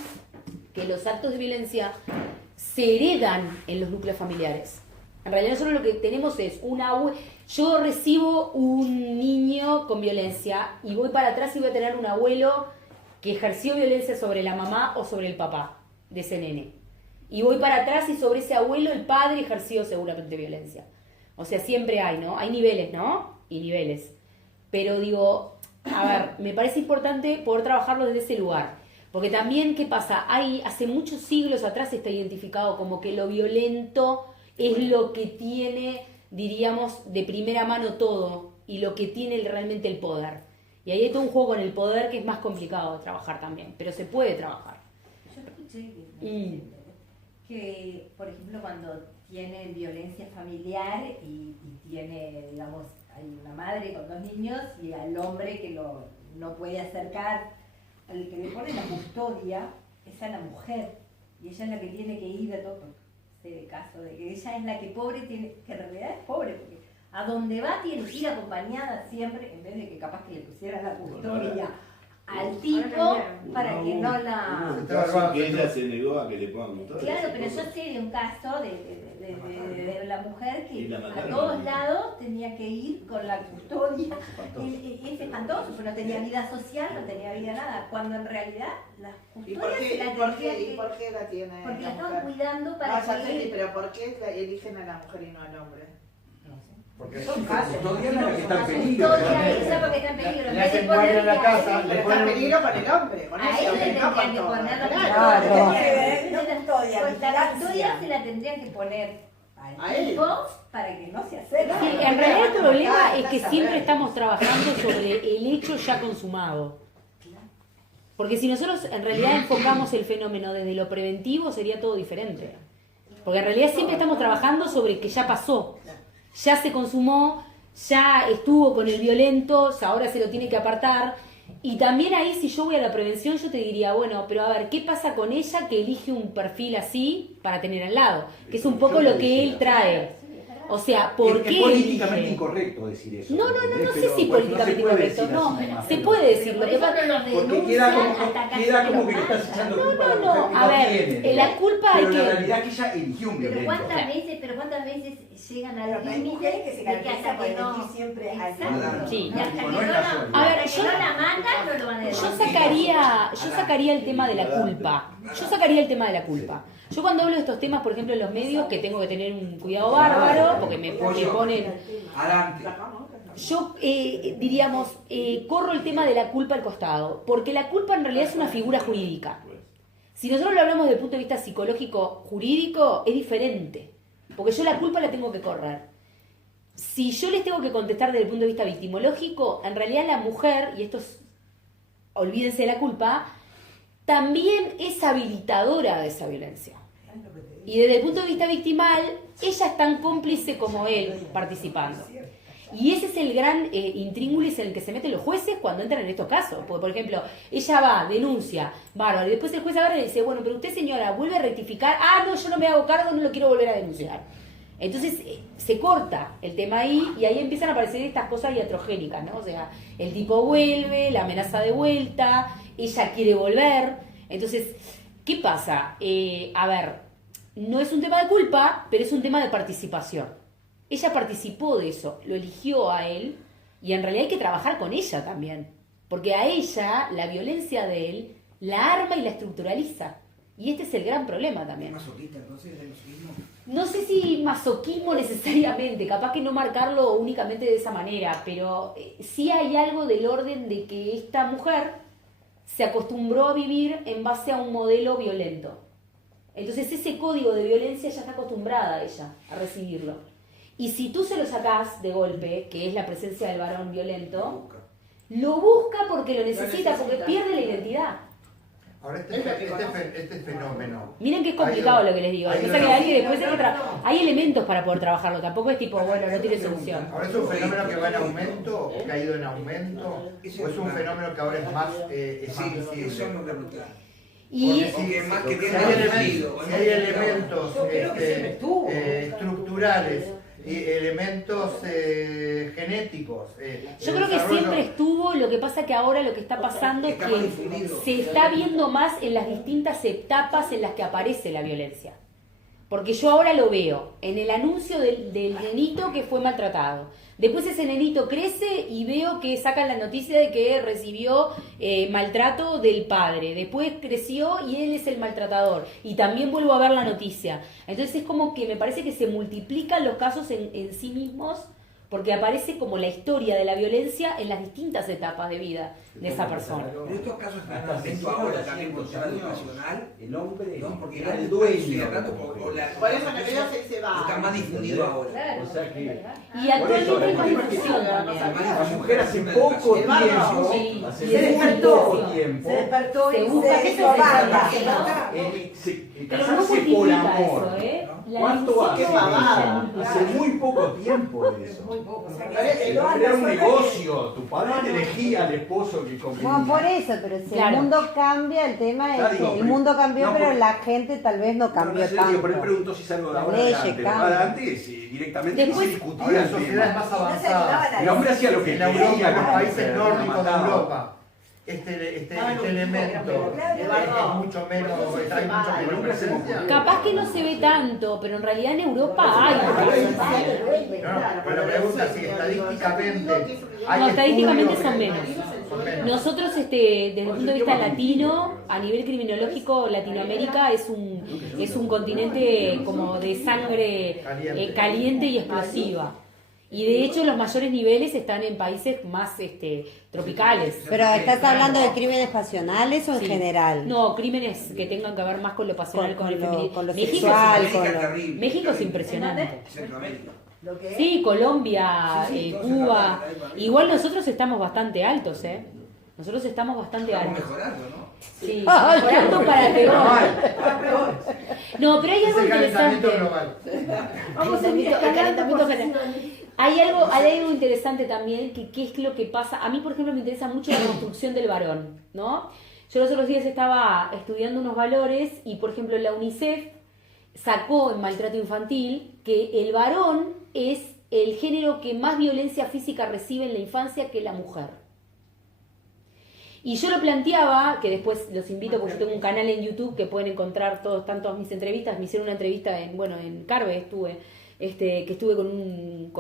que los actos de violencia se heredan en los núcleos familiares. En realidad nosotros lo que tenemos es yo recibo un niño con violencia y voy para atrás y voy a tener un abuelo que ejerció violencia sobre la mamá o sobre el papá de ese nene. Y voy para atrás y sobre ese abuelo el padre ejerció seguramente violencia. O sea, siempre hay, ¿no? Hay niveles, ¿no? Y niveles. Pero digo, a ver, me parece importante poder trabajarlo desde ese lugar. Porque también, ¿qué pasa? Hace muchos siglos atrás está identificado como que lo violento es lo que tiene, diríamos, de primera mano todo y lo que tiene realmente el poder. Y ahí hay todo un juego con el poder que es más complicado de trabajar también, pero se puede trabajar. Yo escuché que, por ejemplo, cuando tienen violencia familiar y tiene, digamos, hay una madre con 2 niños y al hombre que no puede acercar, al que le pone la custodia es a la mujer y ella es la que tiene que ir a todo ese caso de que ella es la que pobre tiene, que en realidad es pobre porque a donde va tiene que ir acompañada siempre, en vez de que capaz que le pusieran la custodia al tipo para que no la... Un caso que ella se negó a que le pongan custodia. Claro, pero yo sé de un caso de la mujer Y que la a mataron. todos lados tenía que ir con la custodia. Es espantoso, pero no tenía vida social, no tenía vida nada, cuando en realidad las ¿Y custodias se la por tendrían qué, que... por qué la tiene Porque la la estaban mujer? cuidando No, para ya sé, que... pero ¿por qué eligen a la mujer y no al hombre? Porque Son casos. Custodia es la que está en peligro. Custodia, ella porque está en peligro. En Le vez de hacen guardia en la ponerle casa, a él, le Está ponen en peligro con el hombre, con a ese él le hombre, no tendrían con que todo. poner la Claro. custodia. No custodia, Pues la custodia vigilancia. se la tendrían que poner A al él. tipo para que no se acerque. Sí, en realidad el problema es que siempre estamos trabajando sobre el hecho ya consumado. Porque si nosotros en realidad enfocamos el fenómeno desde lo preventivo, sería todo diferente. Porque en realidad siempre estamos trabajando sobre que ya pasó, ya se consumó, ya estuvo con el violento, ahora se lo tiene que apartar. Y también ahí, si yo voy a la prevención, yo te diría, bueno, pero a ver, ¿qué pasa con ella que elige un perfil así para tener al lado? Que es un poco lo que él trae. O sea, ¿por qué Es políticamente elige? incorrecto decir eso. No sé ¿entendés? si Pero, pues, políticamente no se puede incorrecto, decir no, así nomás, se pero- puede decir, lo Por que eso pasa no los Porque denuncian queda hasta como que le casi estás echando No, culpa a la no, mujer no, que a no ver, tiene. la culpa hay Pero que... la realidad es que ella eligió un Pero violento. cuántas veces llegan Pero al hay límite mujeres que se de que caracterizan hasta por que no... elegir siempre al Exacto. Sí. Y hasta que No no es la, casual. A ver, hasta que no la matan, no lo van a Yo denunciar. sacaría el tema de la culpa. Yo sacaría el tema de la culpa. Yo cuando hablo de estos temas, por ejemplo, en los medios, que tengo que tener un cuidado bárbaro, porque me ponen... Adelante. Yo, diríamos, corro el tema de la culpa al costado, porque la culpa en realidad es una figura jurídica. Si nosotros lo hablamos desde el punto de vista psicológico jurídico, es diferente, porque yo la culpa la tengo que correr. Si yo les tengo que contestar desde el punto de vista victimológico, en realidad la mujer, y esto es, olvídense de la culpa, también es habilitadora de esa violencia. Y desde el punto de vista victimal, ella es tan cómplice como él participando. Y ese es el gran intríngulis en el que se meten los jueces cuando entran en estos casos. Porque, por ejemplo, ella va, denuncia, bárbaro, y después el juez agarra y le dice, bueno, pero usted, señora, vuelve a rectificar. Ah, no, yo no me hago cargo, no lo quiero volver a denunciar. Entonces se corta el tema ahí y ahí empiezan a aparecer estas cosas iatrogénicas, ¿no? O sea, el tipo vuelve, la amenaza de vuelta, ella quiere volver. Entonces, ¿qué pasa? A ver, no es un tema de culpa, pero es un tema de participación. Ella participó de eso, lo eligió a él y en realidad hay que trabajar con ella también. Porque a ella, la violencia de él, la arma y la estructuraliza. Y este es el gran problema también. ¿Masoquista entonces? ¿El masoquismo? No sé si masoquismo necesariamente, capaz que no marcarlo únicamente de esa manera, pero sí hay algo del orden de que esta mujer se acostumbró a vivir en base a un modelo violento. Entonces ese código de violencia ya está acostumbrada ella a recibirlo. Y si tú se lo sacás de golpe, que es la presencia del varón violento, lo busca porque lo necesita, porque pierde la identidad. Ahora, Es lo que conoce. este fenómeno. Miren que es complicado lo que les digo. Hay Pasa que una- alguien después hay que hay elementos para poder trabajarlo. Tampoco es tipo, bueno, no tiene solución. Ahora, ¿es un fenómeno que va en aumento o que ha ido en aumento? ¿O es un fenómeno que ahora es más Sí, eso visible? es lo que preguntar. Y Porque más que Si tiene hay reducido, elementos, si hay elementos Yo creo que siempre estuvo. estructurales y elementos genéticos. yo creo que siempre estuvo, lo que pasa que ahora lo que está pasando es Está más que difundido. se está viendo más en las distintas etapas en las que aparece la violencia. Porque yo ahora lo veo en el anuncio del nenito que fue maltratado. Después ese nenito crece y veo que sacan la noticia de que recibió maltrato del padre. Después creció y él es el maltratador. Y también vuelvo a ver la noticia. Entonces es como que me parece que se multiplican los casos en sí mismos porque aparece como la historia de la violencia en las distintas etapas de vida de esa persona. Pero estos casos están Hasta hace atentos ahora 100 también con años, tema educacional, el hombre ¿no? Porque era el el dueño dueño. Por eso en realidad se va. está más difundido ahora. Claro, O sea que- es verdad. Y actualmente hay más Por eso, difusión la también. La mujer hace poco El barrio, tiempo, sí. hace Se muy despertó. poco tiempo, Se despertó Se y busca se que hizo se banda. despertó. Pero no casarse por multiplica amor. eso, ¿eh? La ¿Cuánto difusión hace? Qué babada. Hace muy poco tiempo de eso. Muy poco. O sea, Pero es que El hombre era un negocio, tu padre te elegía al esposo que convenía. Bueno, por eso, pero si Claro. el mundo cambia, el tema Claro, es digo, que el pero- mundo cambió, no, pero porque- la gente tal vez no cambió sé, tanto. digo, pero él preguntó si es algo de Las ahora leyes adelante. cambian. Antes directamente Después- no se discutía Ahora, en el sociedades tema. más avanzadas, El hombre hacía lo que en Europa, en quería, los como países se nórdicos de mataba. Europa, este elemento es mucho menos, hay mucho menos presencia. Capaz que no se ve tanto, pero en realidad en Europa hay. No, pero la pregunta es si estadísticamente hay No, estadísticamente estudios son que- menos. son menos. Nosotros, desde el punto de vista latino, a nivel criminológico, Latinoamérica es un continente como de sangre caliente y explosiva. Y de hecho los mayores niveles están en países más tropicales. Pero ¿estás hablando de crímenes pasionales o en Sí. general? No, crímenes que tengan que ver más con lo pasional, con, el feminismo. con lo México, sexual, México con es lo... terrible. México es impresionante. Centroamérica. Lo que Sí, Colombia, Sí, sí, todos Cuba. en la- Igual nosotros estamos bastante altos, ¿eh? Nosotros estamos bastante Estamos altos. mejorando, ¿no? Sí, mejorando para peor. No, pero hay Es algo el calentamiento interesante. global. El calentamiento general. Hay algo interesante también, que qué es lo que pasa. A mí, por ejemplo, me interesa mucho la construcción del varón, ¿no? Yo los otros días estaba estudiando unos valores y, por ejemplo, la UNICEF sacó en maltrato infantil que el varón es el género que más violencia física recibe en la infancia que la mujer. Y yo lo planteaba, que después los invito, porque yo tengo un canal en YouTube que pueden encontrar tantas mis entrevistas. Me hicieron una entrevista en Carve estuve, que estuve con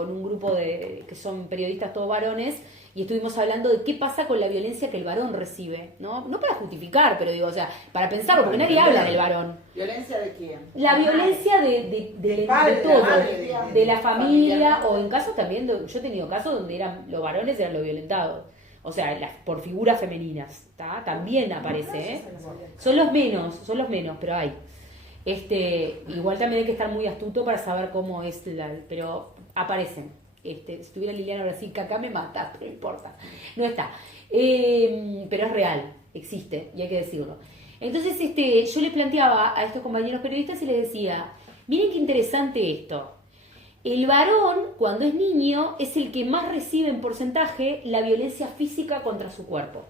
un grupo que son periodistas todos varones, y estuvimos hablando de qué pasa con la violencia que el varón recibe, ¿no? No para justificar, pero digo, o sea, para pensarlo, porque nadie habla del varón. ¿Violencia de quién? La violencia de padre, de de la todo, madre, de la familia, familiar. o en casos también, yo he tenido casos donde los varones eran los violentados. O sea, por figuras femeninas, ¿tá? También aparece, ¿eh? Son los menos, pero hay. Igual también hay que estar muy astuto para saber cómo es pero aparecen. Si estuviera Liliana ahora sí, que acá me mata, pero no importa. No está. Pero es real, existe, y hay que decirlo. Entonces, yo les planteaba a estos compañeros periodistas y les decía, miren qué interesante esto. El varón, cuando es niño, es el que más recibe en porcentaje la violencia física contra su cuerpo.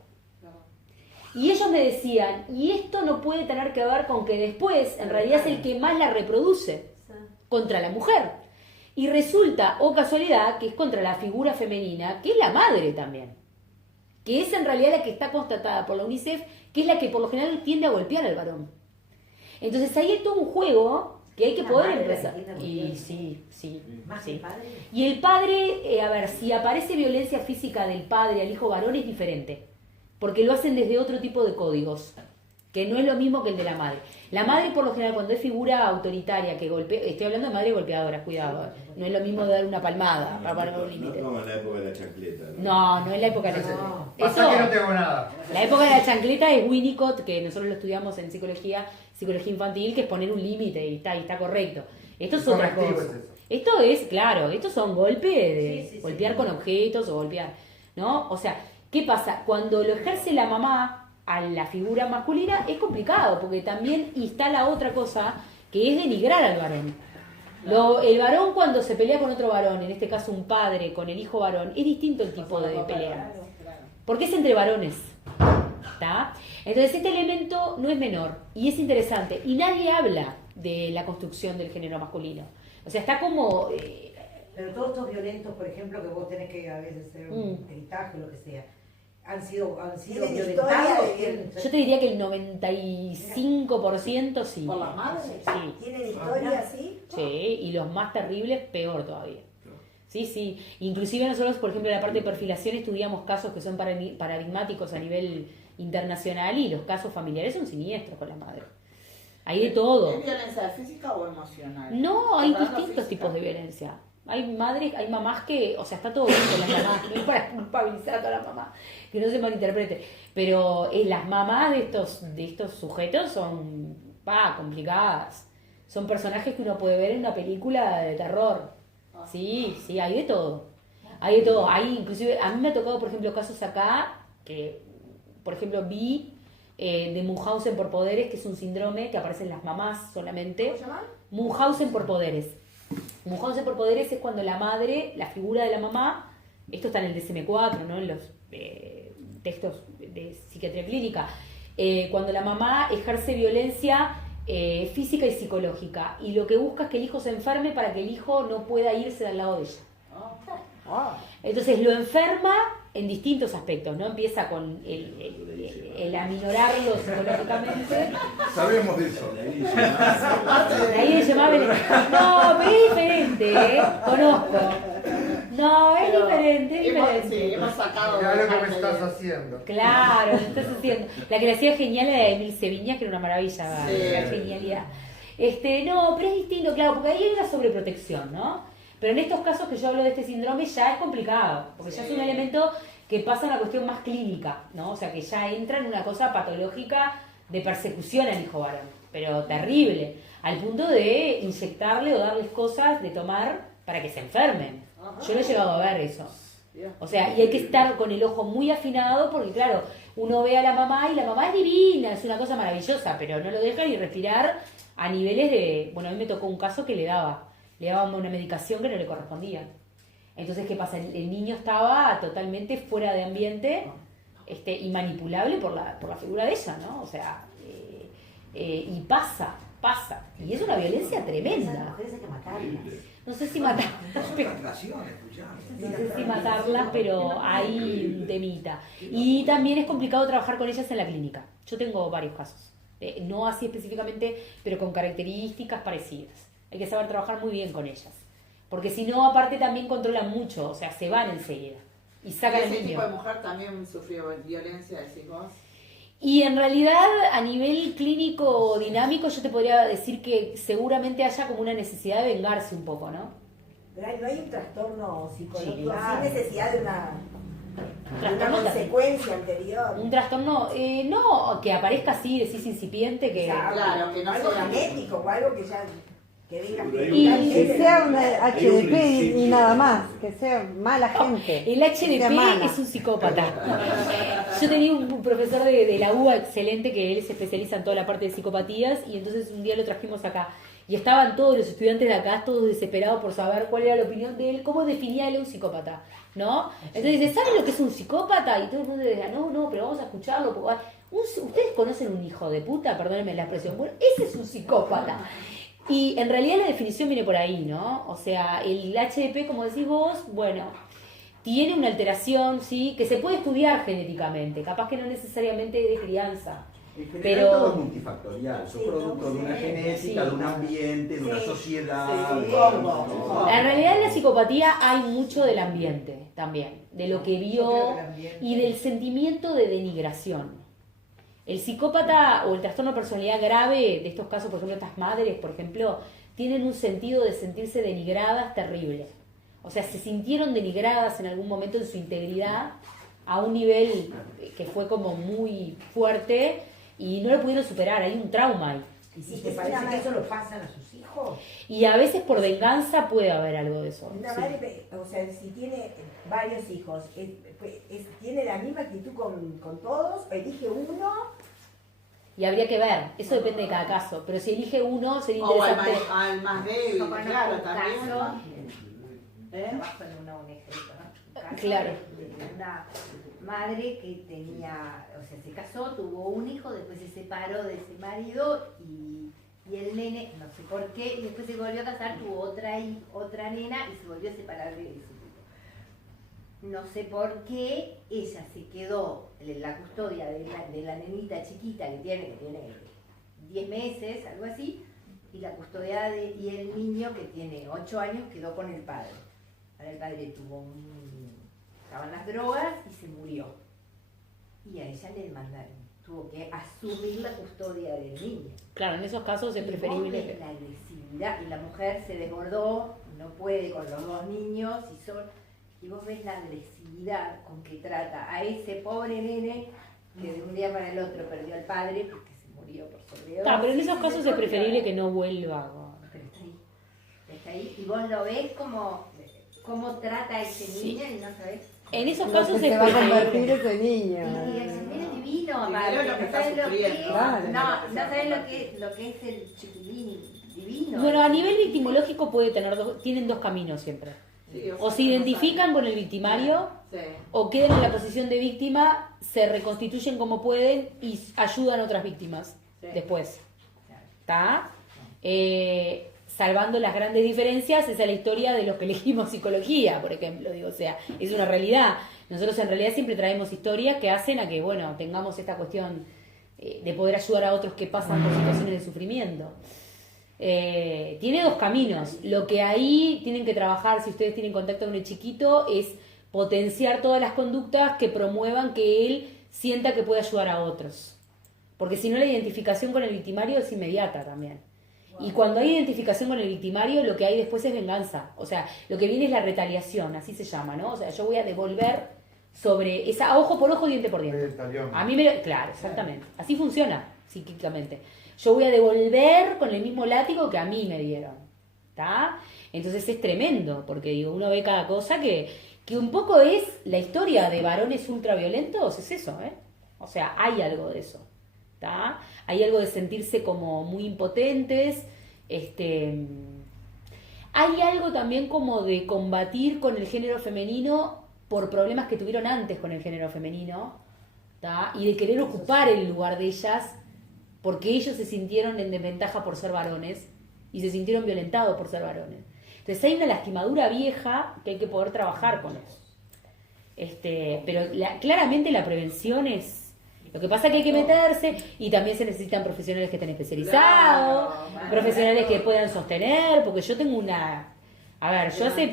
Y ellos me decían, y esto no puede tener que ver con que después, en realidad es el que más la reproduce contra la mujer. Y resulta, o casualidad, que es contra la figura femenina, que es la madre también. Que es en realidad la que está constatada por la UNICEF, que es la que por lo general tiende a golpear al varón. Entonces ahí hay todo un juego que hay que La poder madre empezar. la tiene Y golpeada. sí. más que el padre. Y el padre, a ver, si aparece violencia física del padre al hijo varón es diferente, porque lo hacen desde otro tipo de códigos, que no es lo mismo que el de la madre. La madre, por lo general, cuando es figura autoritaria que golpea, estoy hablando de madre golpeadora, cuidado, no es lo mismo de dar una palmada para poner un límite. No como en la época de la chancleta. No es la época de la chancleta. Pasa que no tengo nada. La época de la chancleta es Winnicott, que nosotros lo estudiamos en psicología infantil, que es poner un límite y está correcto. Esto es otra Correctivo cosa. es eso. Esto es, claro, estos son golpes de Sí, sí, golpear con objetos o golpear, ¿no? O sea, ¿qué pasa? Cuando lo ejerce la mamá a la figura masculina es complicado, porque también instala otra cosa que es denigrar al varón. El varón cuando se pelea con otro varón, en este caso un padre con el hijo varón, es distinto el tipo de pelea. Porque es entre varones. ¿Está? Entonces este elemento no es menor y es interesante. Y nadie habla de la construcción del género masculino. O sea, está como... Pero todos estos violentos, por ejemplo, que vos tenés que a veces hacer un gritaje o lo que sea, han sido violentados. Yo te diría que el 95% sí. ¿Por las madres? Sí. ¿Tienen historia así? Sí, y los más terribles, peor todavía. Sí, sí. Inclusive nosotros, por ejemplo, en la parte de perfilación estudiamos casos que son paradigmáticos a nivel internacional y los casos familiares son siniestros con la madre. Hay de todo. ¿Es violencia física o emocional? No, hay distintos tipos de violencia. Hay mamás que, o sea, está todo bien con las mamás, no es para culpabilizar a todas las mamás, que no se malinterprete, pero las mamás de estos sujetos son complicadas. Son personajes que uno puede ver en una película de terror. Sí, sí, hay de todo. Hay de todo. Hay inclusive, a mí me ha tocado, por ejemplo, casos acá que, por ejemplo, vi de Munchausen por poderes, que es un síndrome que aparece en las mamás solamente. ¿Cómo se llama? Munchausen por poderes. Munchausen por poderes es cuando la madre, la figura de la mamá, esto está en el DSM-4, ¿no? En los textos de psiquiatría clínica, cuando la mamá ejerce violencia física y psicológica y lo que busca es que el hijo se enferme para que el hijo no pueda irse al lado de ella. Entonces lo enferma en distintos aspectos, ¿no? Empieza con el aminorarlo psicológicamente. Sabemos de eso. Ahí le llamaba no, pero es diferente, conozco. No, es diferente, es diferente. Sí, hemos sacado. Mira lo que me estás haciendo. Claro, lo estás haciendo. La que le hacía genial era de Emil Seviñas, que era una maravilla, Sí. la genialidad. No, pero es distinto, claro, porque ahí hay una sobreprotección, ¿no? Pero en estos casos que yo hablo de este síndrome ya es complicado, porque ya es un elemento que pasa a una cuestión más clínica, ¿no? O sea, que ya entra en una cosa patológica de persecución al hijo varón, pero terrible, al punto de inyectarle o darles cosas de tomar para que se enfermen. Yo lo he llegado a ver eso. O sea, y hay que estar con el ojo muy afinado porque, claro, uno ve a la mamá y la mamá es divina, es una cosa maravillosa, pero no lo deja ni respirar a niveles de... Bueno, a mí me tocó un caso que le daban una medicación que no le correspondía. Entonces, ¿qué pasa? El niño estaba totalmente fuera de ambiente y manipulable por la figura de ella, ¿no? O sea, y pasa. Y es una violencia tremenda. Esas mujeres hay que matarlas. No sé si matarlas, pero hay un temita. Y también es complicado trabajar con ellas en la clínica. Yo tengo varios casos. No así específicamente, pero con características parecidas. Hay que saber trabajar muy bien con ellas. Porque si no, aparte también controlan mucho, o sea, se van enseguida. Y sacan al ¿Ese niño. tipo de mujer también sufrió violencia, decís vos? Y en realidad, a nivel clínico dinámico, yo te podría decir que seguramente haya como una necesidad de vengarse un poco, ¿no? Pero no hay un trastorno psicológico Sí, claro. sin necesidad de una Trastorno consecuencia anterior. Un trastorno, no, que aparezca así, decís incipiente, que... Claro, que no algo sea genético o algo que ya que venga Y que sea una HDP y nada más, que sea mala gente. El HDP es un psicópata. Yo tenía un profesor de la UBA excelente que él se especializa en toda la parte de psicopatías y entonces un día lo trajimos acá y estaban todos los estudiantes de acá todos desesperados por saber cuál era la opinión de él, cómo definía él un psicópata, ¿no? Entonces dice, ¿saben lo que es un psicópata? Y todo el mundo decía, no, pero vamos a escucharlo. Porque... ¿Ustedes conocen un hijo de puta? Perdónenme la expresión. Bueno, ese es un psicópata. Y en realidad la definición viene por ahí, ¿no? O sea, el HDP, como decís vos, bueno, tiene una alteración, ¿sí? Que se puede estudiar genéticamente, capaz que no necesariamente de crianza. En general Pero... todo es multifactorial, son producto de una genética, de un ambiente, de una sociedad. En realidad en la psicopatía hay mucho del ambiente también, de lo que vio y del sentimiento de denigración. El psicópata o el trastorno de personalidad grave de estos casos, por ejemplo, estas madres, por ejemplo, tienen un sentido de sentirse denigradas terrible. O sea, se sintieron denigradas en algún momento en su integridad a un nivel que fue como muy fuerte y no lo pudieron superar, hay un trauma ahí. ¿Y si te parece que eso lo pasan a sus hijos? Y a veces por venganza puede haber algo de eso. Una Sí. madre, o sea, si tiene varios hijos, ¿tiene la misma actitud con todos? ¿Elige uno? Y habría que ver, eso depende de cada caso. Pero si elige uno, sería O interesante. al más débil, Yo conozco claro, un también. caso, ¿Eh? trabajo en una ONG, ¿no? Un caso Claro. de una madre que tenía, o sea, se casó, tuvo un hijo, después se separó de ese marido y el nene, no sé por qué, y después se volvió a casar, tuvo otra nena y se volvió a separar de ese tipo. No sé por qué, ella se quedó en la custodia de la nenita chiquita que tiene 10 meses, algo así, y la custodia y el niño que tiene 8 años quedó con el padre. Ahora el padre estaban las drogas y se murió. Y a ella le demandaron, tuvo que asumir la custodia del niño. Claro, en esos casos es Y vos preferible. ves la agresividad, y la mujer se desbordó, no puede con los 2 niños, y vos ves la agresividad con que trata a ese pobre nene que de un día para el otro perdió al padre porque se murió por sobredosis. Claro, pero en esos casos es preferible que no vuelva. Pero está ahí, y vos lo ves cómo trata a ese niño y no sabés. En esos Lo casos que es se va a preferible. convertir ese niño. Y el nene es divino, aparte, Primero lo que no está sabes lo que es, sufriendo. Claro. no sabes lo que es el chiquilín divino. Bueno, a nivel victimológico tienen dos caminos siempre. Sí, O se identifican con el victimario, Sí. o quedan en la posición de víctima, se reconstituyen como pueden y ayudan a otras víctimas Sí. después. ¿Está? Salvando las grandes diferencias, esa es la historia de los que elegimos psicología, por ejemplo. Digo, o sea, es una realidad. Nosotros en realidad siempre traemos historias que hacen a que, bueno, tengamos esta cuestión de poder ayudar a otros que pasan por situaciones de sufrimiento. Tiene dos caminos. Lo que ahí tienen que trabajar, si ustedes tienen contacto con el chiquito, es potenciar todas las conductas que promuevan que él sienta que puede ayudar a otros. Porque si no, la identificación con el victimario es inmediata también. Y cuando hay identificación con el victimario, lo que hay después es venganza. O sea, lo que viene es la retaliación, así se llama, ¿no? O sea, yo voy a devolver sobre esa ojo por ojo, diente por diente. A mí claro, exactamente. Así funciona psíquicamente. Yo voy a devolver con el mismo látigo que a mí me dieron. ¿Está? Entonces es tremendo, porque digo, uno ve cada cosa que un poco es la historia de varones ultraviolentos, es eso, ¿eh? O sea, hay algo de eso. ¿Está? Hay algo de sentirse como muy impotentes. Hay algo también como de combatir con el género femenino por problemas que tuvieron antes con el género femenino, ¿tá? Y de querer ocupar el lugar de ellas porque ellos se sintieron en desventaja por ser varones y se sintieron violentados por ser varones. Entonces hay una lastimadura vieja que hay que poder trabajar con eso. Pero claramente la prevención es... Lo que pasa es que hay que meterse y también se necesitan profesionales que estén especializados, profesionales que puedan sostener, porque yo tengo una... A ver, yo hace...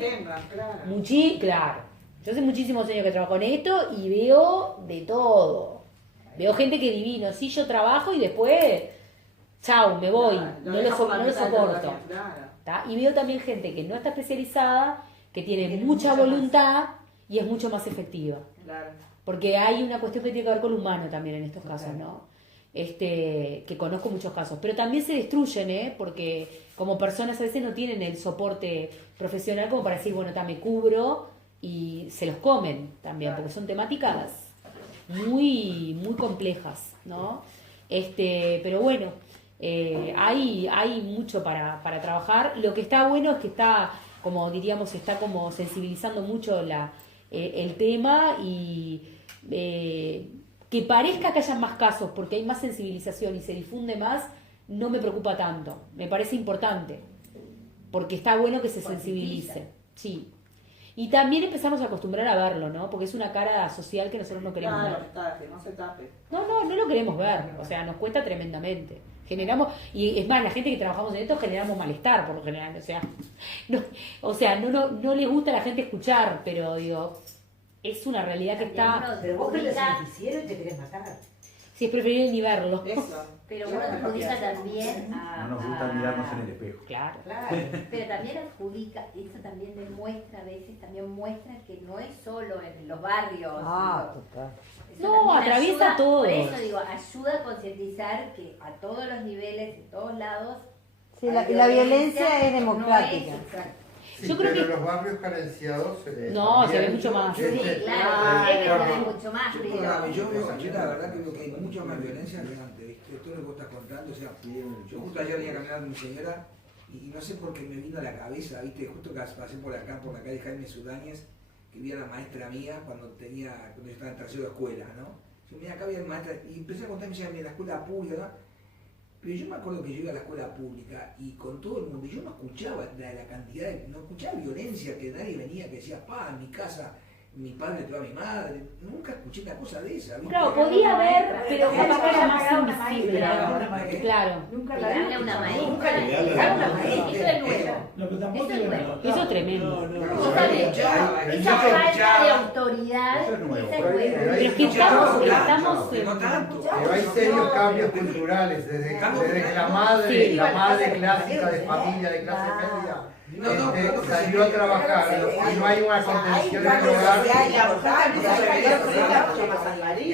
Claro. Yo hace muchísimos años que trabajo en esto y veo de todo. Veo gente que divino, sí, yo trabajo y después, chau, me voy, no lo soporto. ¿Tá? Y veo también gente que no está especializada, que tiene mucha voluntad y es mucho más efectiva. Porque hay una cuestión que tiene que ver con lo humano también en estos casos, ¿no? Que conozco muchos casos. Pero también se destruyen, porque como personas a veces no tienen el soporte profesional como para decir, bueno, me cubro y se los comen también, porque son temáticas muy, muy complejas, ¿no? Pero bueno, hay mucho para trabajar. Lo que está bueno es que está, como diríamos, está como sensibilizando mucho el tema y que parezca que haya más casos porque hay más sensibilización y se difunde más, no me preocupa tanto. Me parece importante porque está bueno que se sensibilice. Sí. Y también empezamos a acostumbrar a verlo, ¿no? Porque es una cara social que nosotros no queremos ver. Que no se tape. No lo queremos ver. O sea, nos cuesta tremendamente. Generamos, y es más, la gente que trabajamos en esto generamos malestar por lo general. O sea, no les gusta a la gente escuchar, pero digo, es una realidad que está... Pero vos prendes el noticiero y te querés matar. Sí, es preferible ni verlo. Eso. Pero uno adjudica también a... No nos gusta mirarnos en el espejo. Claro. Pero también adjudica, eso también demuestra, a veces también muestra que no es solo en los barrios. Total. Eso No, también atraviesa ayuda, todo. Por eso digo, ayuda a concientizar que a todos los niveles, en todos lados... Sí, hay la violencia es no democrática. exacto. Sí, Yo creo pero que- los barrios carenciados No, también, se ve mucho más. Sí, este, claro, sé que se ve bueno, mucho más, Yo, pero... yo la verdad que veo que hay mucha más violencia que antes, ¿viste? Esto es lo que vos estás contando, o sea, yo justo ayer venía caminando con mi señora y no sé por qué me vino a la cabeza, ¿viste? Justo que pasé por acá, por la calle Jaime Sudáñez, que vi a la maestra mía cuando yo estaba en tercero de escuela, ¿no? Yo, mira, acá había una maestra, y empecé a contarme, mira, la escuela pública, ¿no? Pero yo me acuerdo que yo iba a la escuela pública y con todo el mundo, y yo no escuchaba la cantidad no escuchaba violencia, que nadie venía que decía, en mi casa mi padre pegó a mi madre, nunca escuché una cosa de esa, ¿viste? Claro, podía haber, pero capaz que era más invisible. Claro. Nunca Pegarle a una maestra. Pegarle a una Eso es nuevo. No, pero tampoco Eso es nuevo. Eso es tremendo. Esa falta de autoridad, Eso es nuevo. esa es nueva. Pero es que estamos No tanto. Pero hay serios cambios culturales, desde que la madre clásica de familia de clase media salió a trabajar y no hay una contención en el hogar.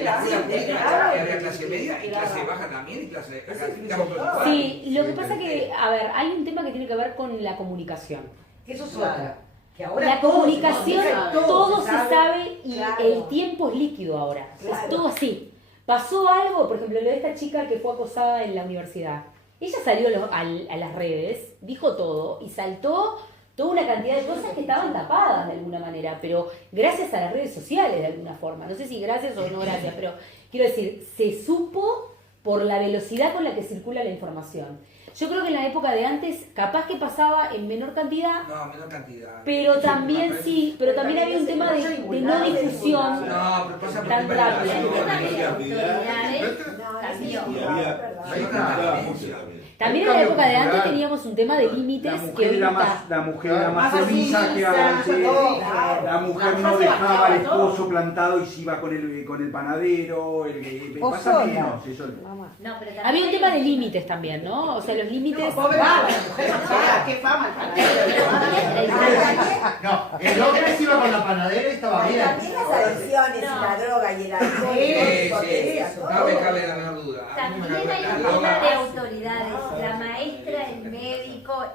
Había clase media y clase baja también y clase acá. Sí, lo que pasa que, a ver, hay un tema que tiene que ver con la comunicación. Eso es otra. Que ahora La todo se comunicación, comunica, todo se sabe y Claro. el tiempo es líquido ahora. Claro. Es todo así. Pasó algo, por ejemplo, lo de esta chica que fue acosada en la universidad. Ella salió a las redes, dijo todo y saltó toda una cantidad de cosas que estaban tapadas de alguna manera, pero gracias a las redes sociales de alguna forma. No sé si gracias o no gracias, pero quiero decir, se supo por la velocidad con la que circula la información. Yo creo que en la época de antes, capaz que pasaba en menor cantidad, No, menor cantidad. pero también sí, pero también había un tema de no difusión No, pero pasa por tan tema de rápida. El tema de Cantidad. autoridades cambió. Y había... Ahí Estaba está. mucho también. También en la época de antes teníamos un tema de límites que La ahorita... mujer era más sumisa que Claro. antes. La mujer no dejaba al esposo plantado y se iba con el panadero. O Pasa sola. menos, eso. Mamá. No, pero también Había un hay tema de límites también, ¿no? O sea, los límites... Qué fama el No, el hombre se iba con la panadera y estaba Pero bien. también las adicciones y la droga y el alcohol. Sí, y la sí, potencia, todo. no me cabe la menor duda. También hay un tema de autoridades. La maestra, el médico,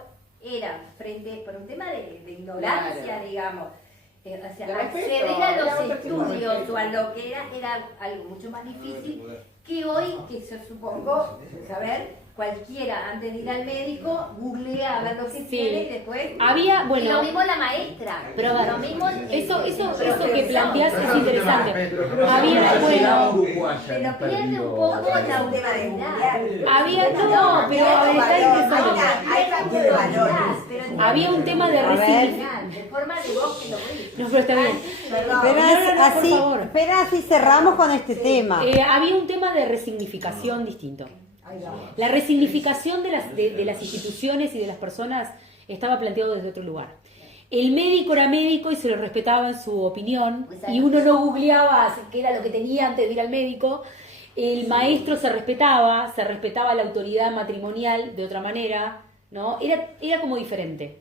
eran frente por un tema de ignorancia, Claro. digamos. O sea, De respeto, acceder a los de estudios o a lo que era algo mucho más difícil que hoy, que yo supongo, saber, cualquiera antes de ir al médico, googlea a ver lo que tiene y después... Había, Y lo bueno, mismo la maestra. pero a ver, lo mismo eso que profesor. planteas es interesante. Había, Pero bueno, Pero pierde un poco la un tema de autoridad. mundial. había, no, pero a ver, está interesante. Hay cambio de valores. Había un tema de A ver. resignificación. De forma de vos que lo ves. No, pero está bien. Perdón. Espera, así cerramos con este tema. Había un tema de resignificación distinto. Ahí vamos. La resignificación de las instituciones y de las personas estaba planteado desde otro lugar. El médico era médico y se lo respetaba en su opinión, y uno no googleaba qué era lo que tenía antes de ir al médico. El maestro se respetaba la autoridad matrimonial de otra manera, ¿no? Era como diferente.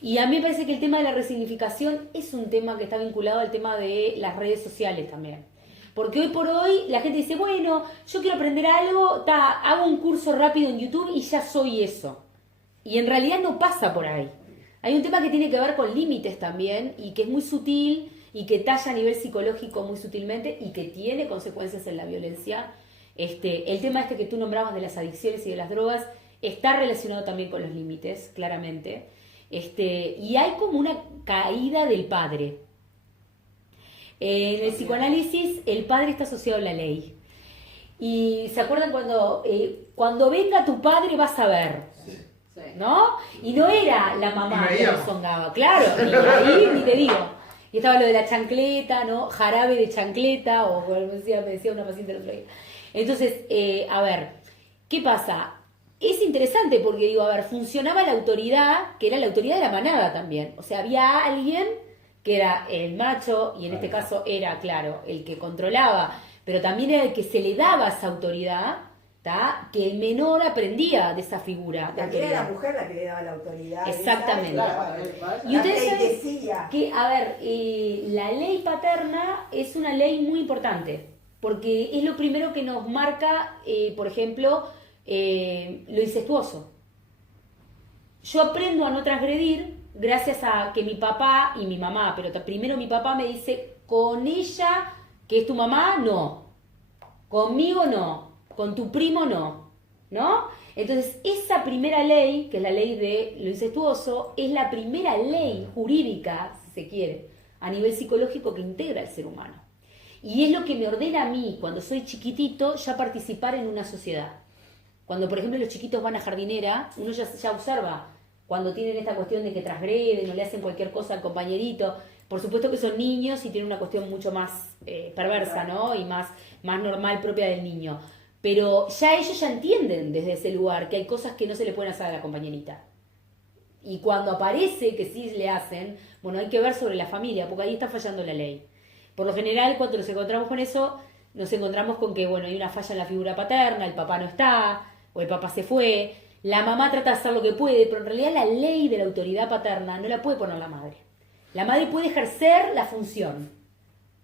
Y a mí me parece que el tema de la resignificación es un tema que está vinculado al tema de las redes sociales también. Porque hoy por hoy la gente dice, bueno, yo quiero aprender algo, hago un curso rápido en YouTube y ya soy eso. Y en realidad no pasa por ahí. Hay un tema que tiene que ver con límites también y que es muy sutil y que talla a nivel psicológico muy sutilmente y que tiene consecuencias en la violencia. El tema que tú nombrabas de las adicciones y de las drogas está relacionado también con los límites, claramente. Y hay como una caída del padre. En el psicoanálisis, el padre está asociado a la ley. Y ¿se acuerdan cuando venga tu padre vas a ver? ¿No? Y no era la mamá que lo zongaba, claro, y ahí ni te digo. Y estaba lo de la chancleta, ¿no? Jarabe de chancleta, o como me decía una paciente el otro día. Entonces, a ver, ¿qué pasa? Es interesante porque digo, a ver, funcionaba la autoridad, que era la autoridad de la manada también. O sea, había alguien que era el macho, y en este caso era, claro, el que controlaba, pero también era el que se le daba esa autoridad, ¿tá? Que el menor aprendía de esa figura. También era la mujer la que le daba la autoridad. Exactamente. Y ustedes decía que, a ver, la ley paterna es una ley muy importante, porque es lo primero que nos marca, por ejemplo, lo incestuoso. Yo aprendo a no transgredir gracias a que mi papá y mi mamá, pero primero mi papá me dice, con ella, que es tu mamá, no. Conmigo no. Con tu primo no. ¿No? Entonces, esa primera ley, que es la ley de lo incestuoso, es la primera ley jurídica, si se quiere, a nivel psicológico que integra al ser humano. Y es lo que me ordena a mí, cuando soy chiquitito, ya participar en una sociedad. Cuando, por ejemplo, los chiquitos van a jardinera, uno ya observa cuando tienen esta cuestión de que transgreden o le hacen cualquier cosa al compañerito. Por supuesto que son niños y tienen una cuestión mucho más perversa, ¿no? Y más normal propia del niño. Pero ya ellos ya entienden desde ese lugar que hay cosas que no se le pueden hacer a la compañerita. Y cuando aparece que sí le hacen, bueno, hay que ver sobre la familia, porque ahí está fallando la ley. Por lo general, cuando nos encontramos con eso, nos encontramos con que, bueno, hay una falla en la figura paterna, el papá no está, o el papá se fue, la mamá trata de hacer lo que puede, pero en realidad la ley de la autoridad paterna no la puede poner la madre. La madre puede ejercer la función,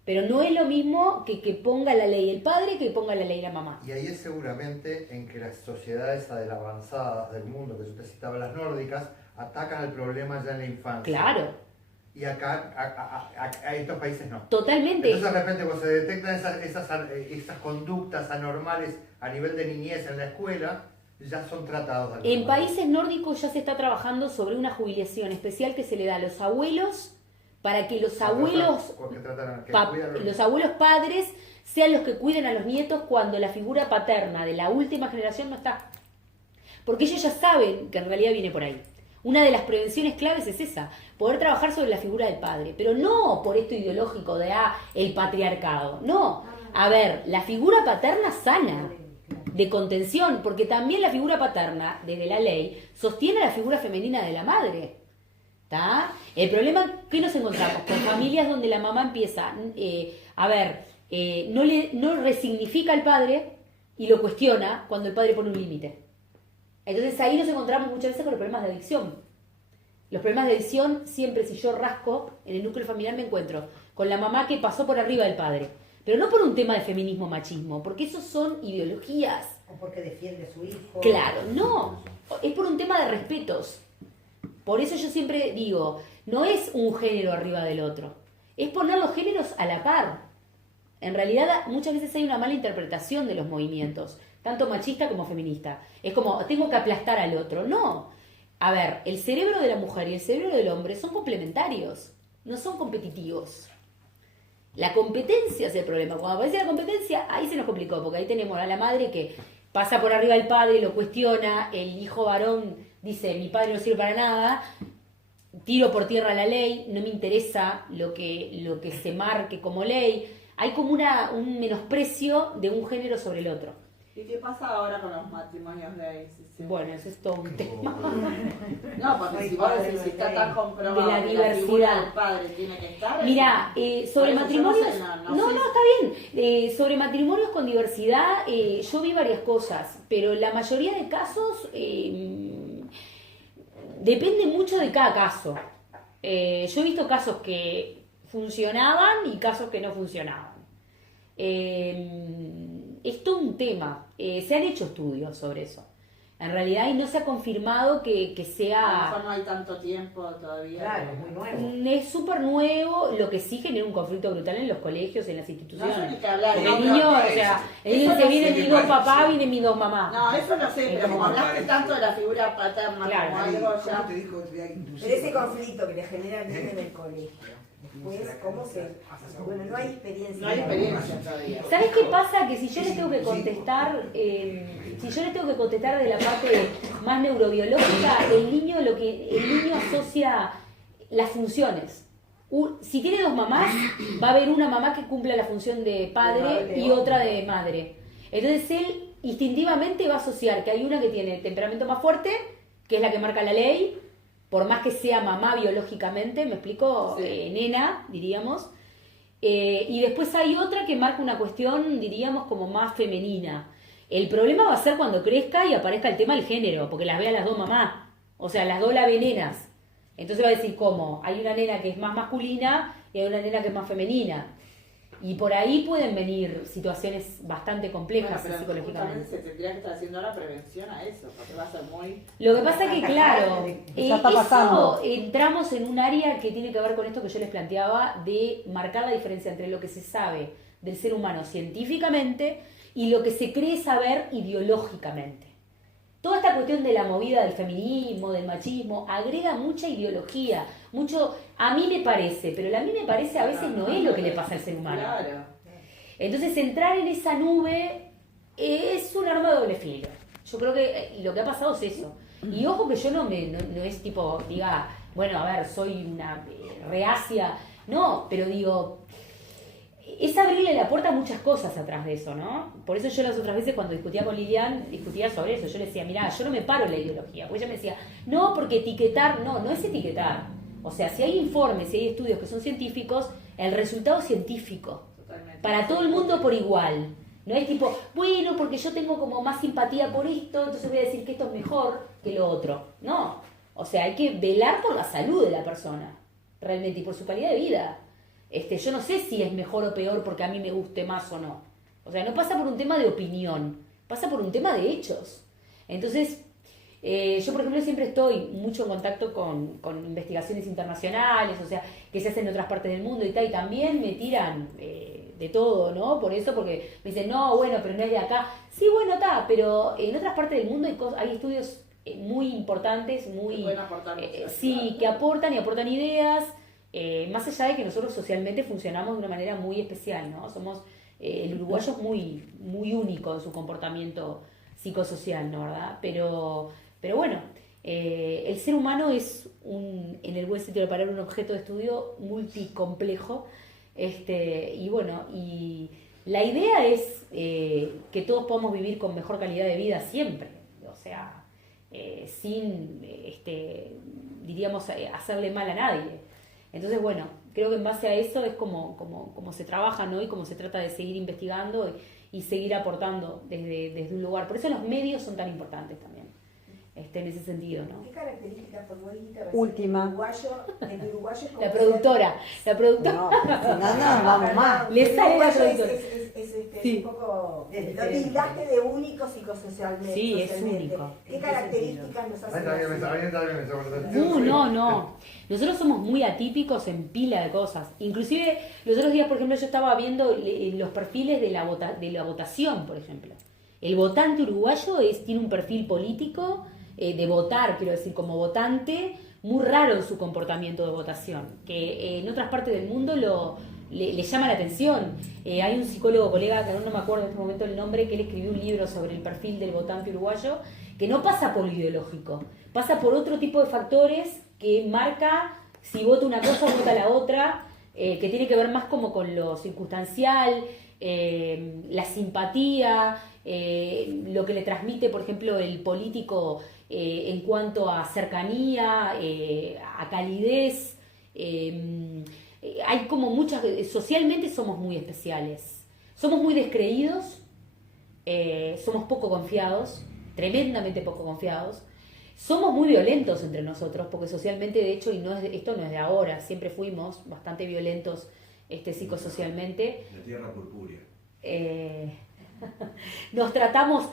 pero no es lo mismo que ponga la ley el padre que ponga la ley la mamá. Y ahí es seguramente en que las sociedades avanzadas del mundo, que yo te citaba, las nórdicas, atacan el problema ya en la infancia. Claro. Y acá, a estos países no. Totalmente. Entonces de repente cuando se detectan esas conductas anormales a nivel de niñez en la escuela, ya son tratados. En países nórdicos ya se está trabajando sobre una jubilación especial que se le da a los abuelos para que los abuelos padres sean los que cuiden a los nietos cuando la figura paterna de la última generación no está. Porque ellos ya saben que en realidad viene por ahí. Una de las prevenciones claves es esa, poder trabajar sobre la figura del padre, pero no por esto ideológico de el patriarcado, no. A ver, la figura paterna sana, de contención, porque también la figura paterna, desde la ley, sostiene a la figura femenina de la madre. ¿Tá? El problema que nos encontramos con familias donde la mamá empieza, no resignifica al padre y lo cuestiona cuando el padre pone un límite. Entonces ahí nos encontramos muchas veces con los problemas de adicción. Los problemas de adicción, siempre si yo rasco en el núcleo familiar me encuentro con la mamá que pasó por arriba del padre. Pero no por un tema de feminismo, machismo, porque esos son ideologías. O porque defiende a su hijo. Claro, no. Es por un tema de respetos. Por eso yo siempre digo, no es un género arriba del otro. Es poner los géneros a la par. En realidad, muchas veces hay una mala interpretación de los movimientos, tanto machista como feminista. Es como, tengo que aplastar al otro. No. A ver, el cerebro de la mujer y el cerebro del hombre son complementarios, no son competitivos. La competencia es el problema. Cuando aparece la competencia, ahí se nos complicó, porque ahí tenemos a la madre que pasa por arriba del padre, lo cuestiona, el hijo varón dice, mi padre no sirve para nada, tiro por tierra la ley, no me interesa lo que se marque como ley. Hay como un menosprecio de un género sobre el otro. ¿Y qué pasa ahora con los matrimonios gays? Bueno, eso es todo un tema. No, porque si vos decís, si está tan comprobado de la que diversidad. la figura del padre tiene que estar... Mira, sobre matrimonios... No, está bien. Sobre matrimonios con diversidad, yo vi varias cosas, pero la mayoría de casos depende mucho de cada caso. Yo he visto casos que funcionaban y casos que no funcionaban. Es todo un tema. Se han hecho estudios sobre eso. En realidad, y no se ha confirmado que sea... A lo mejor no hay tanto tiempo todavía. Claro, es muy nuevo. Es súper nuevo, lo que sí genera un conflicto brutal en los colegios, en las instituciones. No hay que hablar. El niño, el niño dice, vienen mis dos papás, vienen mis dos mamás. No, eso no sé, pero como hablaste tanto de la figura paterna como algo ya... Pero ese conflicto que le genera el niño en el colegio. Después, ¿cómo se...? Bueno, no hay experiencia. No hay experiencia todavía. ¿Sabes qué pasa? Que si yo les tengo que contestar, de la parte más neurobiológica, el niño asocia las funciones. Si tiene dos mamás, va a haber una mamá que cumpla la función de padre y otra de madre. Entonces él instintivamente va a asociar que hay una que tiene temperamento más fuerte, que es la que marca la ley, por más que sea mamá biológicamente, ¿me explico? Sí. Nena, diríamos. Y después hay otra que marca una cuestión, diríamos, como más femenina. El problema va a ser cuando crezca y aparezca el tema del género, porque las vea las dos mamás, o sea, las dos las ven nenas. Entonces va a decir, ¿cómo? Hay una nena que es más masculina y hay una nena que es más femenina. Y por ahí pueden venir situaciones bastante complejas psicológicamente. Se tendría que estar haciendo la prevención a eso, porque va a ser muy... Lo que pasa es que, claro, pasando. eso entramos en un área que tiene que ver con esto que yo les planteaba, de marcar la diferencia entre lo que se sabe del ser humano científicamente y lo que se cree saber ideológicamente. Toda esta cuestión de la movida del feminismo, del machismo, agrega mucha ideología, mucho, a mí me parece, pero a mí me parece a veces no es lo que le pasa al ser humano. Claro. Entonces entrar en esa nube es un arma de doble filo. Yo creo que lo que ha pasado es eso. Y ojo que yo no es tipo, diga, bueno, a ver, soy una reacia, no, pero digo, es abrirle la puerta a muchas cosas atrás de eso, ¿no? Por eso yo las otras veces cuando discutía con Lilian, discutía sobre eso. Yo le decía, mirá, yo no me paro en la ideología. Porque ella me decía, no, porque etiquetar, no es etiquetar. O sea, si hay informes, si hay estudios que son científicos, el resultado es científico. Totalmente. Para todo el mundo por igual. No es tipo, bueno, porque yo tengo como más simpatía por esto, entonces voy a decir que esto es mejor que lo otro. No. O sea, hay que velar por la salud de la persona, realmente, y por su calidad de vida. Yo no sé si es mejor o peor porque a mí me guste más o no. O sea, no pasa por un tema de opinión, pasa por un tema de hechos. Entonces, yo por ejemplo siempre estoy mucho en contacto con investigaciones internacionales, o sea, que se hacen en otras partes del mundo y tal, y también me tiran de todo, ¿no? Por eso, porque me dicen, no, bueno, pero no es de acá. Sí, bueno, está, pero en otras partes del mundo hay estudios muy importantes, muy... sí, que aportan ideas. Más allá de que nosotros socialmente funcionamos de una manera muy especial, ¿no? Somos, el uruguayo es muy, muy único en su comportamiento psicosocial, ¿no? ¿Verdad? Pero bueno, el ser humano es en el buen sentido de la palabra, un objeto de estudio multicomplejo, y bueno, y la idea es que todos podamos vivir con mejor calidad de vida siempre, o sea, sin, diríamos, hacerle mal a nadie. Entonces, bueno, creo que en base a eso es como se trabaja, ¿no? Y como se trata de seguir investigando y seguir aportando desde un lugar. Por eso los medios son tan importantes también, en ese sentido, ¿no? ¿Qué características futbolísticas? Última. El uruguayo La productora. No, vamos más. Le sale la productora. Es un poco... No tildaste de único psicosocialmente. Sí, es único. ¿Qué características nos hacen? No. Nosotros somos muy atípicos en pila de cosas. Inclusive, los otros días, por ejemplo, yo estaba viendo los perfiles de la votación, por ejemplo. El votante uruguayo tiene un perfil político de votar, quiero decir, como votante, muy raro en su comportamiento de votación, que en otras partes del mundo le llama la atención. Hay un psicólogo colega, que no me acuerdo en este momento el nombre, que él escribió un libro sobre el perfil del votante uruguayo, que no pasa por lo ideológico, pasa por otro tipo de factores que marca si vota una cosa o vota la otra, que tiene que ver más como con lo circunstancial, la simpatía, lo que le transmite, por ejemplo, el político en cuanto a cercanía, a calidez. Hay como muchas... Socialmente somos muy especiales. Somos muy descreídos, somos poco confiados, tremendamente poco confiados. Somos muy violentos entre nosotros, porque socialmente, de hecho, esto no es de ahora, siempre fuimos bastante violentos psicosocialmente. La tierra purpúrea. Nos tratamos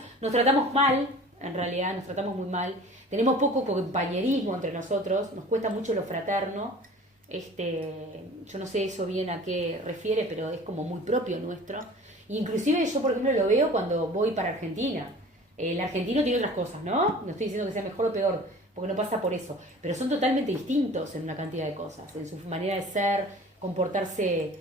mal, en realidad, nos tratamos muy mal. Tenemos poco compañerismo entre nosotros, nos cuesta mucho lo fraterno. Yo no sé eso bien a qué refiere, pero es como muy propio nuestro. Inclusive yo, por ejemplo, lo veo cuando voy para Argentina. El argentino tiene otras cosas, ¿no? No estoy diciendo que sea mejor o peor, porque no pasa por eso. Pero son totalmente distintos en una cantidad de cosas, en su manera de ser, comportarse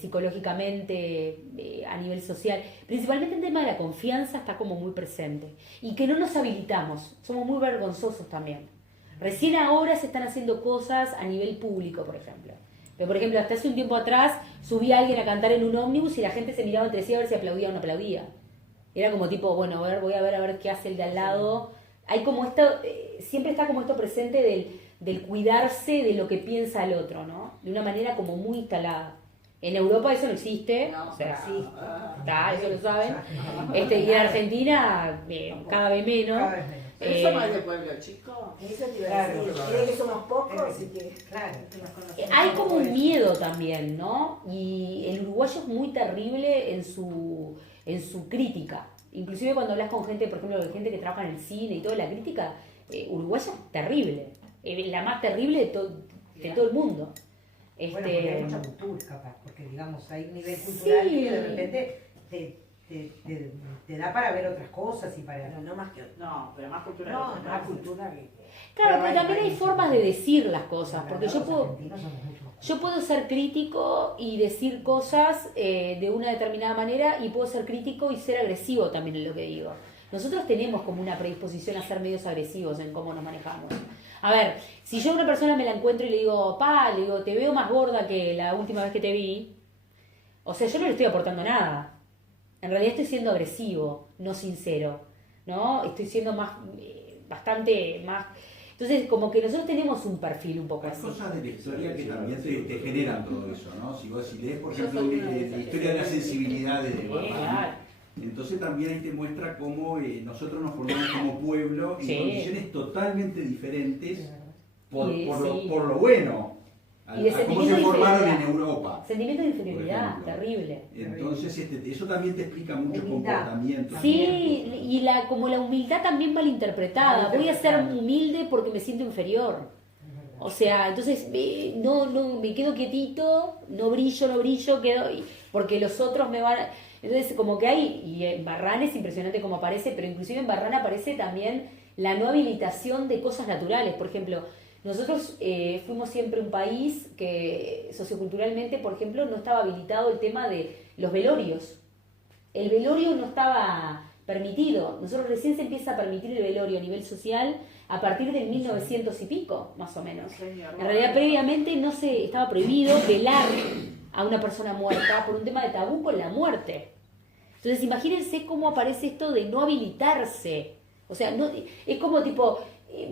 psicológicamente, a nivel social. Principalmente el tema de la confianza está como muy presente. Y que no nos habilitamos, somos muy vergonzosos también. Recién ahora se están haciendo cosas a nivel público, por ejemplo. Pero, por ejemplo, hasta hace un tiempo atrás subía alguien a cantar en un ómnibus y la gente se miraba entre sí a ver si aplaudía o no aplaudía. Era como tipo, bueno, a ver, voy a ver qué hace el de al lado. Hay como esto, siempre está como esto presente del cuidarse de lo que piensa el otro, ¿no? De una manera como muy instalada. En Europa eso no existe, No, o sea, sí. eso lo saben. Y en Argentina cada vez menos. Cada vez menos. Eso no es de pueblo chico. Eso te iba a decir. Creo que somos pocos, así que Claro. nos conocemos. Hay como un miedo también, ¿no? Y el uruguayo es muy terrible en su crítica. Inclusive cuando hablas con gente, por ejemplo, de gente que trabaja en el cine y toda la crítica, uruguaya es terrible. La más terrible de todo el mundo. Bueno, porque hay mucha cultura, capaz, porque digamos, hay un nivel cultural que de repente te da para ver otras cosas y para... Pero no más que... No, pero más cultura. No, que más cultura que... Claro, pero también hay formas de decir las cosas, porque Los argentinos somos mucho más yo puedo ser crítico y decir cosas de una determinada manera y puedo ser crítico y ser agresivo también en lo que digo. Nosotros tenemos como una predisposición a ser medios agresivos en cómo nos manejamos. A ver, si yo a una persona me la encuentro y le digo, te veo más gorda que la última vez que te vi, o sea, yo no le estoy aportando nada. En realidad estoy siendo agresivo, no sincero, ¿no? Estoy siendo bastante más... Entonces, como que nosotros tenemos un perfil un poco Hay así. cosas de la historia que también te generan todo eso, ¿no? Si lees, por ejemplo, la historia de la sensibilidad de Barrani, Claro. entonces también ahí te muestra cómo nosotros nos formamos como pueblo en condiciones totalmente diferentes por lo bueno. Y de a cómo sentimiento se de formaron en inferioridad. Europa. Sentimiento de por inferioridad, ejemplo. terrible. Entonces eso también te explica muchos Humildad. comportamientos. Sí, y como la humildad también malinterpretada. Voy a ser humilde porque me siento inferior. O sea, entonces no me quedo quietito, no brillo, porque los otros me van... Entonces como que hay, y en Barrán es impresionante como aparece, pero inclusive en Barrán aparece también la no habilitación de cosas naturales. Por ejemplo, nosotros fuimos siempre un país que socioculturalmente, por ejemplo, no estaba habilitado el tema de los velorios. El velorio no estaba permitido. Nosotros recién se empieza a permitir el velorio a nivel social a partir del 1900 y pico, más o menos. En realidad, previamente estaba prohibido velar a una persona muerta por un tema de tabú con la muerte. Entonces, imagínense cómo aparece esto de no habilitarse. O sea, es como tipo...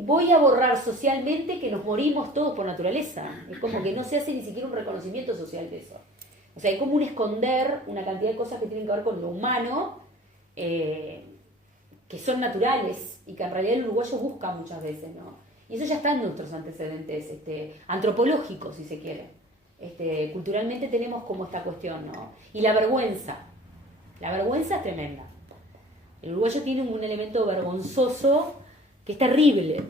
voy a borrar socialmente que nos morimos todos por naturaleza. Es como que no se hace ni siquiera un reconocimiento social de eso. O sea, hay como un esconder una cantidad de cosas que tienen que ver con lo humano, que son naturales y que en realidad el uruguayo busca muchas veces, ¿no? Y eso ya está en nuestros antecedentes antropológicos, si se quiere. Culturalmente tenemos como esta cuestión, ¿no? Y la vergüenza es tremenda. El uruguayo tiene un elemento vergonzoso que es terrible,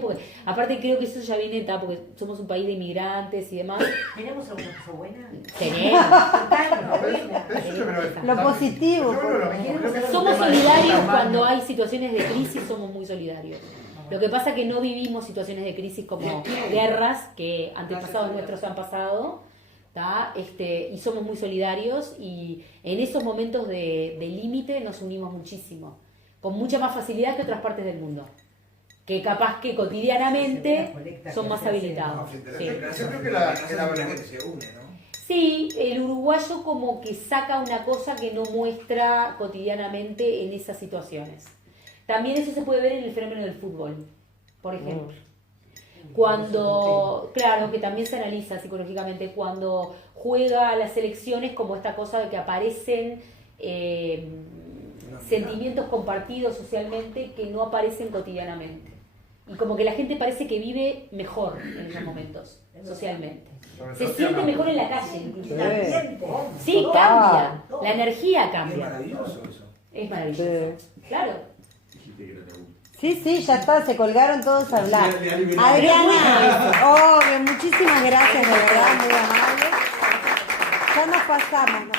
porque aparte creo que eso ya viene, porque somos un país de inmigrantes y demás. ¿Tenemos alguna cosa buena? Tenemos. Lo positivo. Somos solidarios cuando hay situaciones de crisis, somos muy solidarios. Lo que pasa es que no vivimos situaciones de crisis como guerras que antepasados nuestros han pasado, y somos muy solidarios y en esos momentos de límite nos unimos muchísimo, con mucha más facilidad que otras partes del mundo, que capaz que cotidianamente son más habilitados. Sí. Yo creo que la se une, ¿no? Sí, el uruguayo como que saca una cosa que no muestra cotidianamente en esas situaciones. También eso se puede ver en el fenómeno del fútbol, por ejemplo. Claro, que también se analiza psicológicamente cuando juega a las elecciones, como esta cosa de que aparecen sentimientos compartidos socialmente que no aparecen cotidianamente. Y como que la gente parece que vive mejor en esos momentos, socialmente. Se siente mejor en la calle, incluso. Sí, cambia. La energía cambia. Es maravilloso eso. Es maravilloso. Claro. Sí, ya está, se colgaron todos a hablar. Adriana, muchísimas gracias, de verdad, muy amable. Ya nos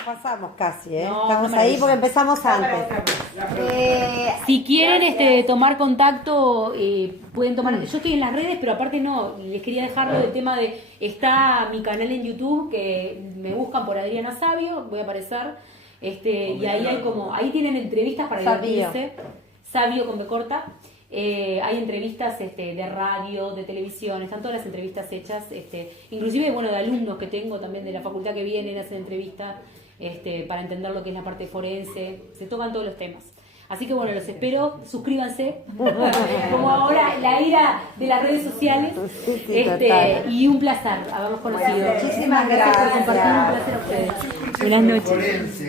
pasamos casi, estamos ahí porque empezamos antes. Si quieren tomar contacto, pueden tomar. Yo estoy en las redes, pero aparte les quería dejarlo del tema de, está mi canal en YouTube, que me buscan por Adriana Sabio, voy a aparecer, y ahí tienen entrevistas para divertirse. Sabio con B corta. Hay entrevistas de radio, de televisión, están todas las entrevistas hechas, inclusive de alumnos que tengo también de la facultad que vienen a hacer entrevistas para entender lo que es la parte forense, se tocan todos los temas. Así que bueno, los espero, suscríbanse, como ahora la ira de las redes sociales, y un placer haberlos conocido. Muchísimas gracias por compartir, un gracias. placer a ustedes. Buenas noches.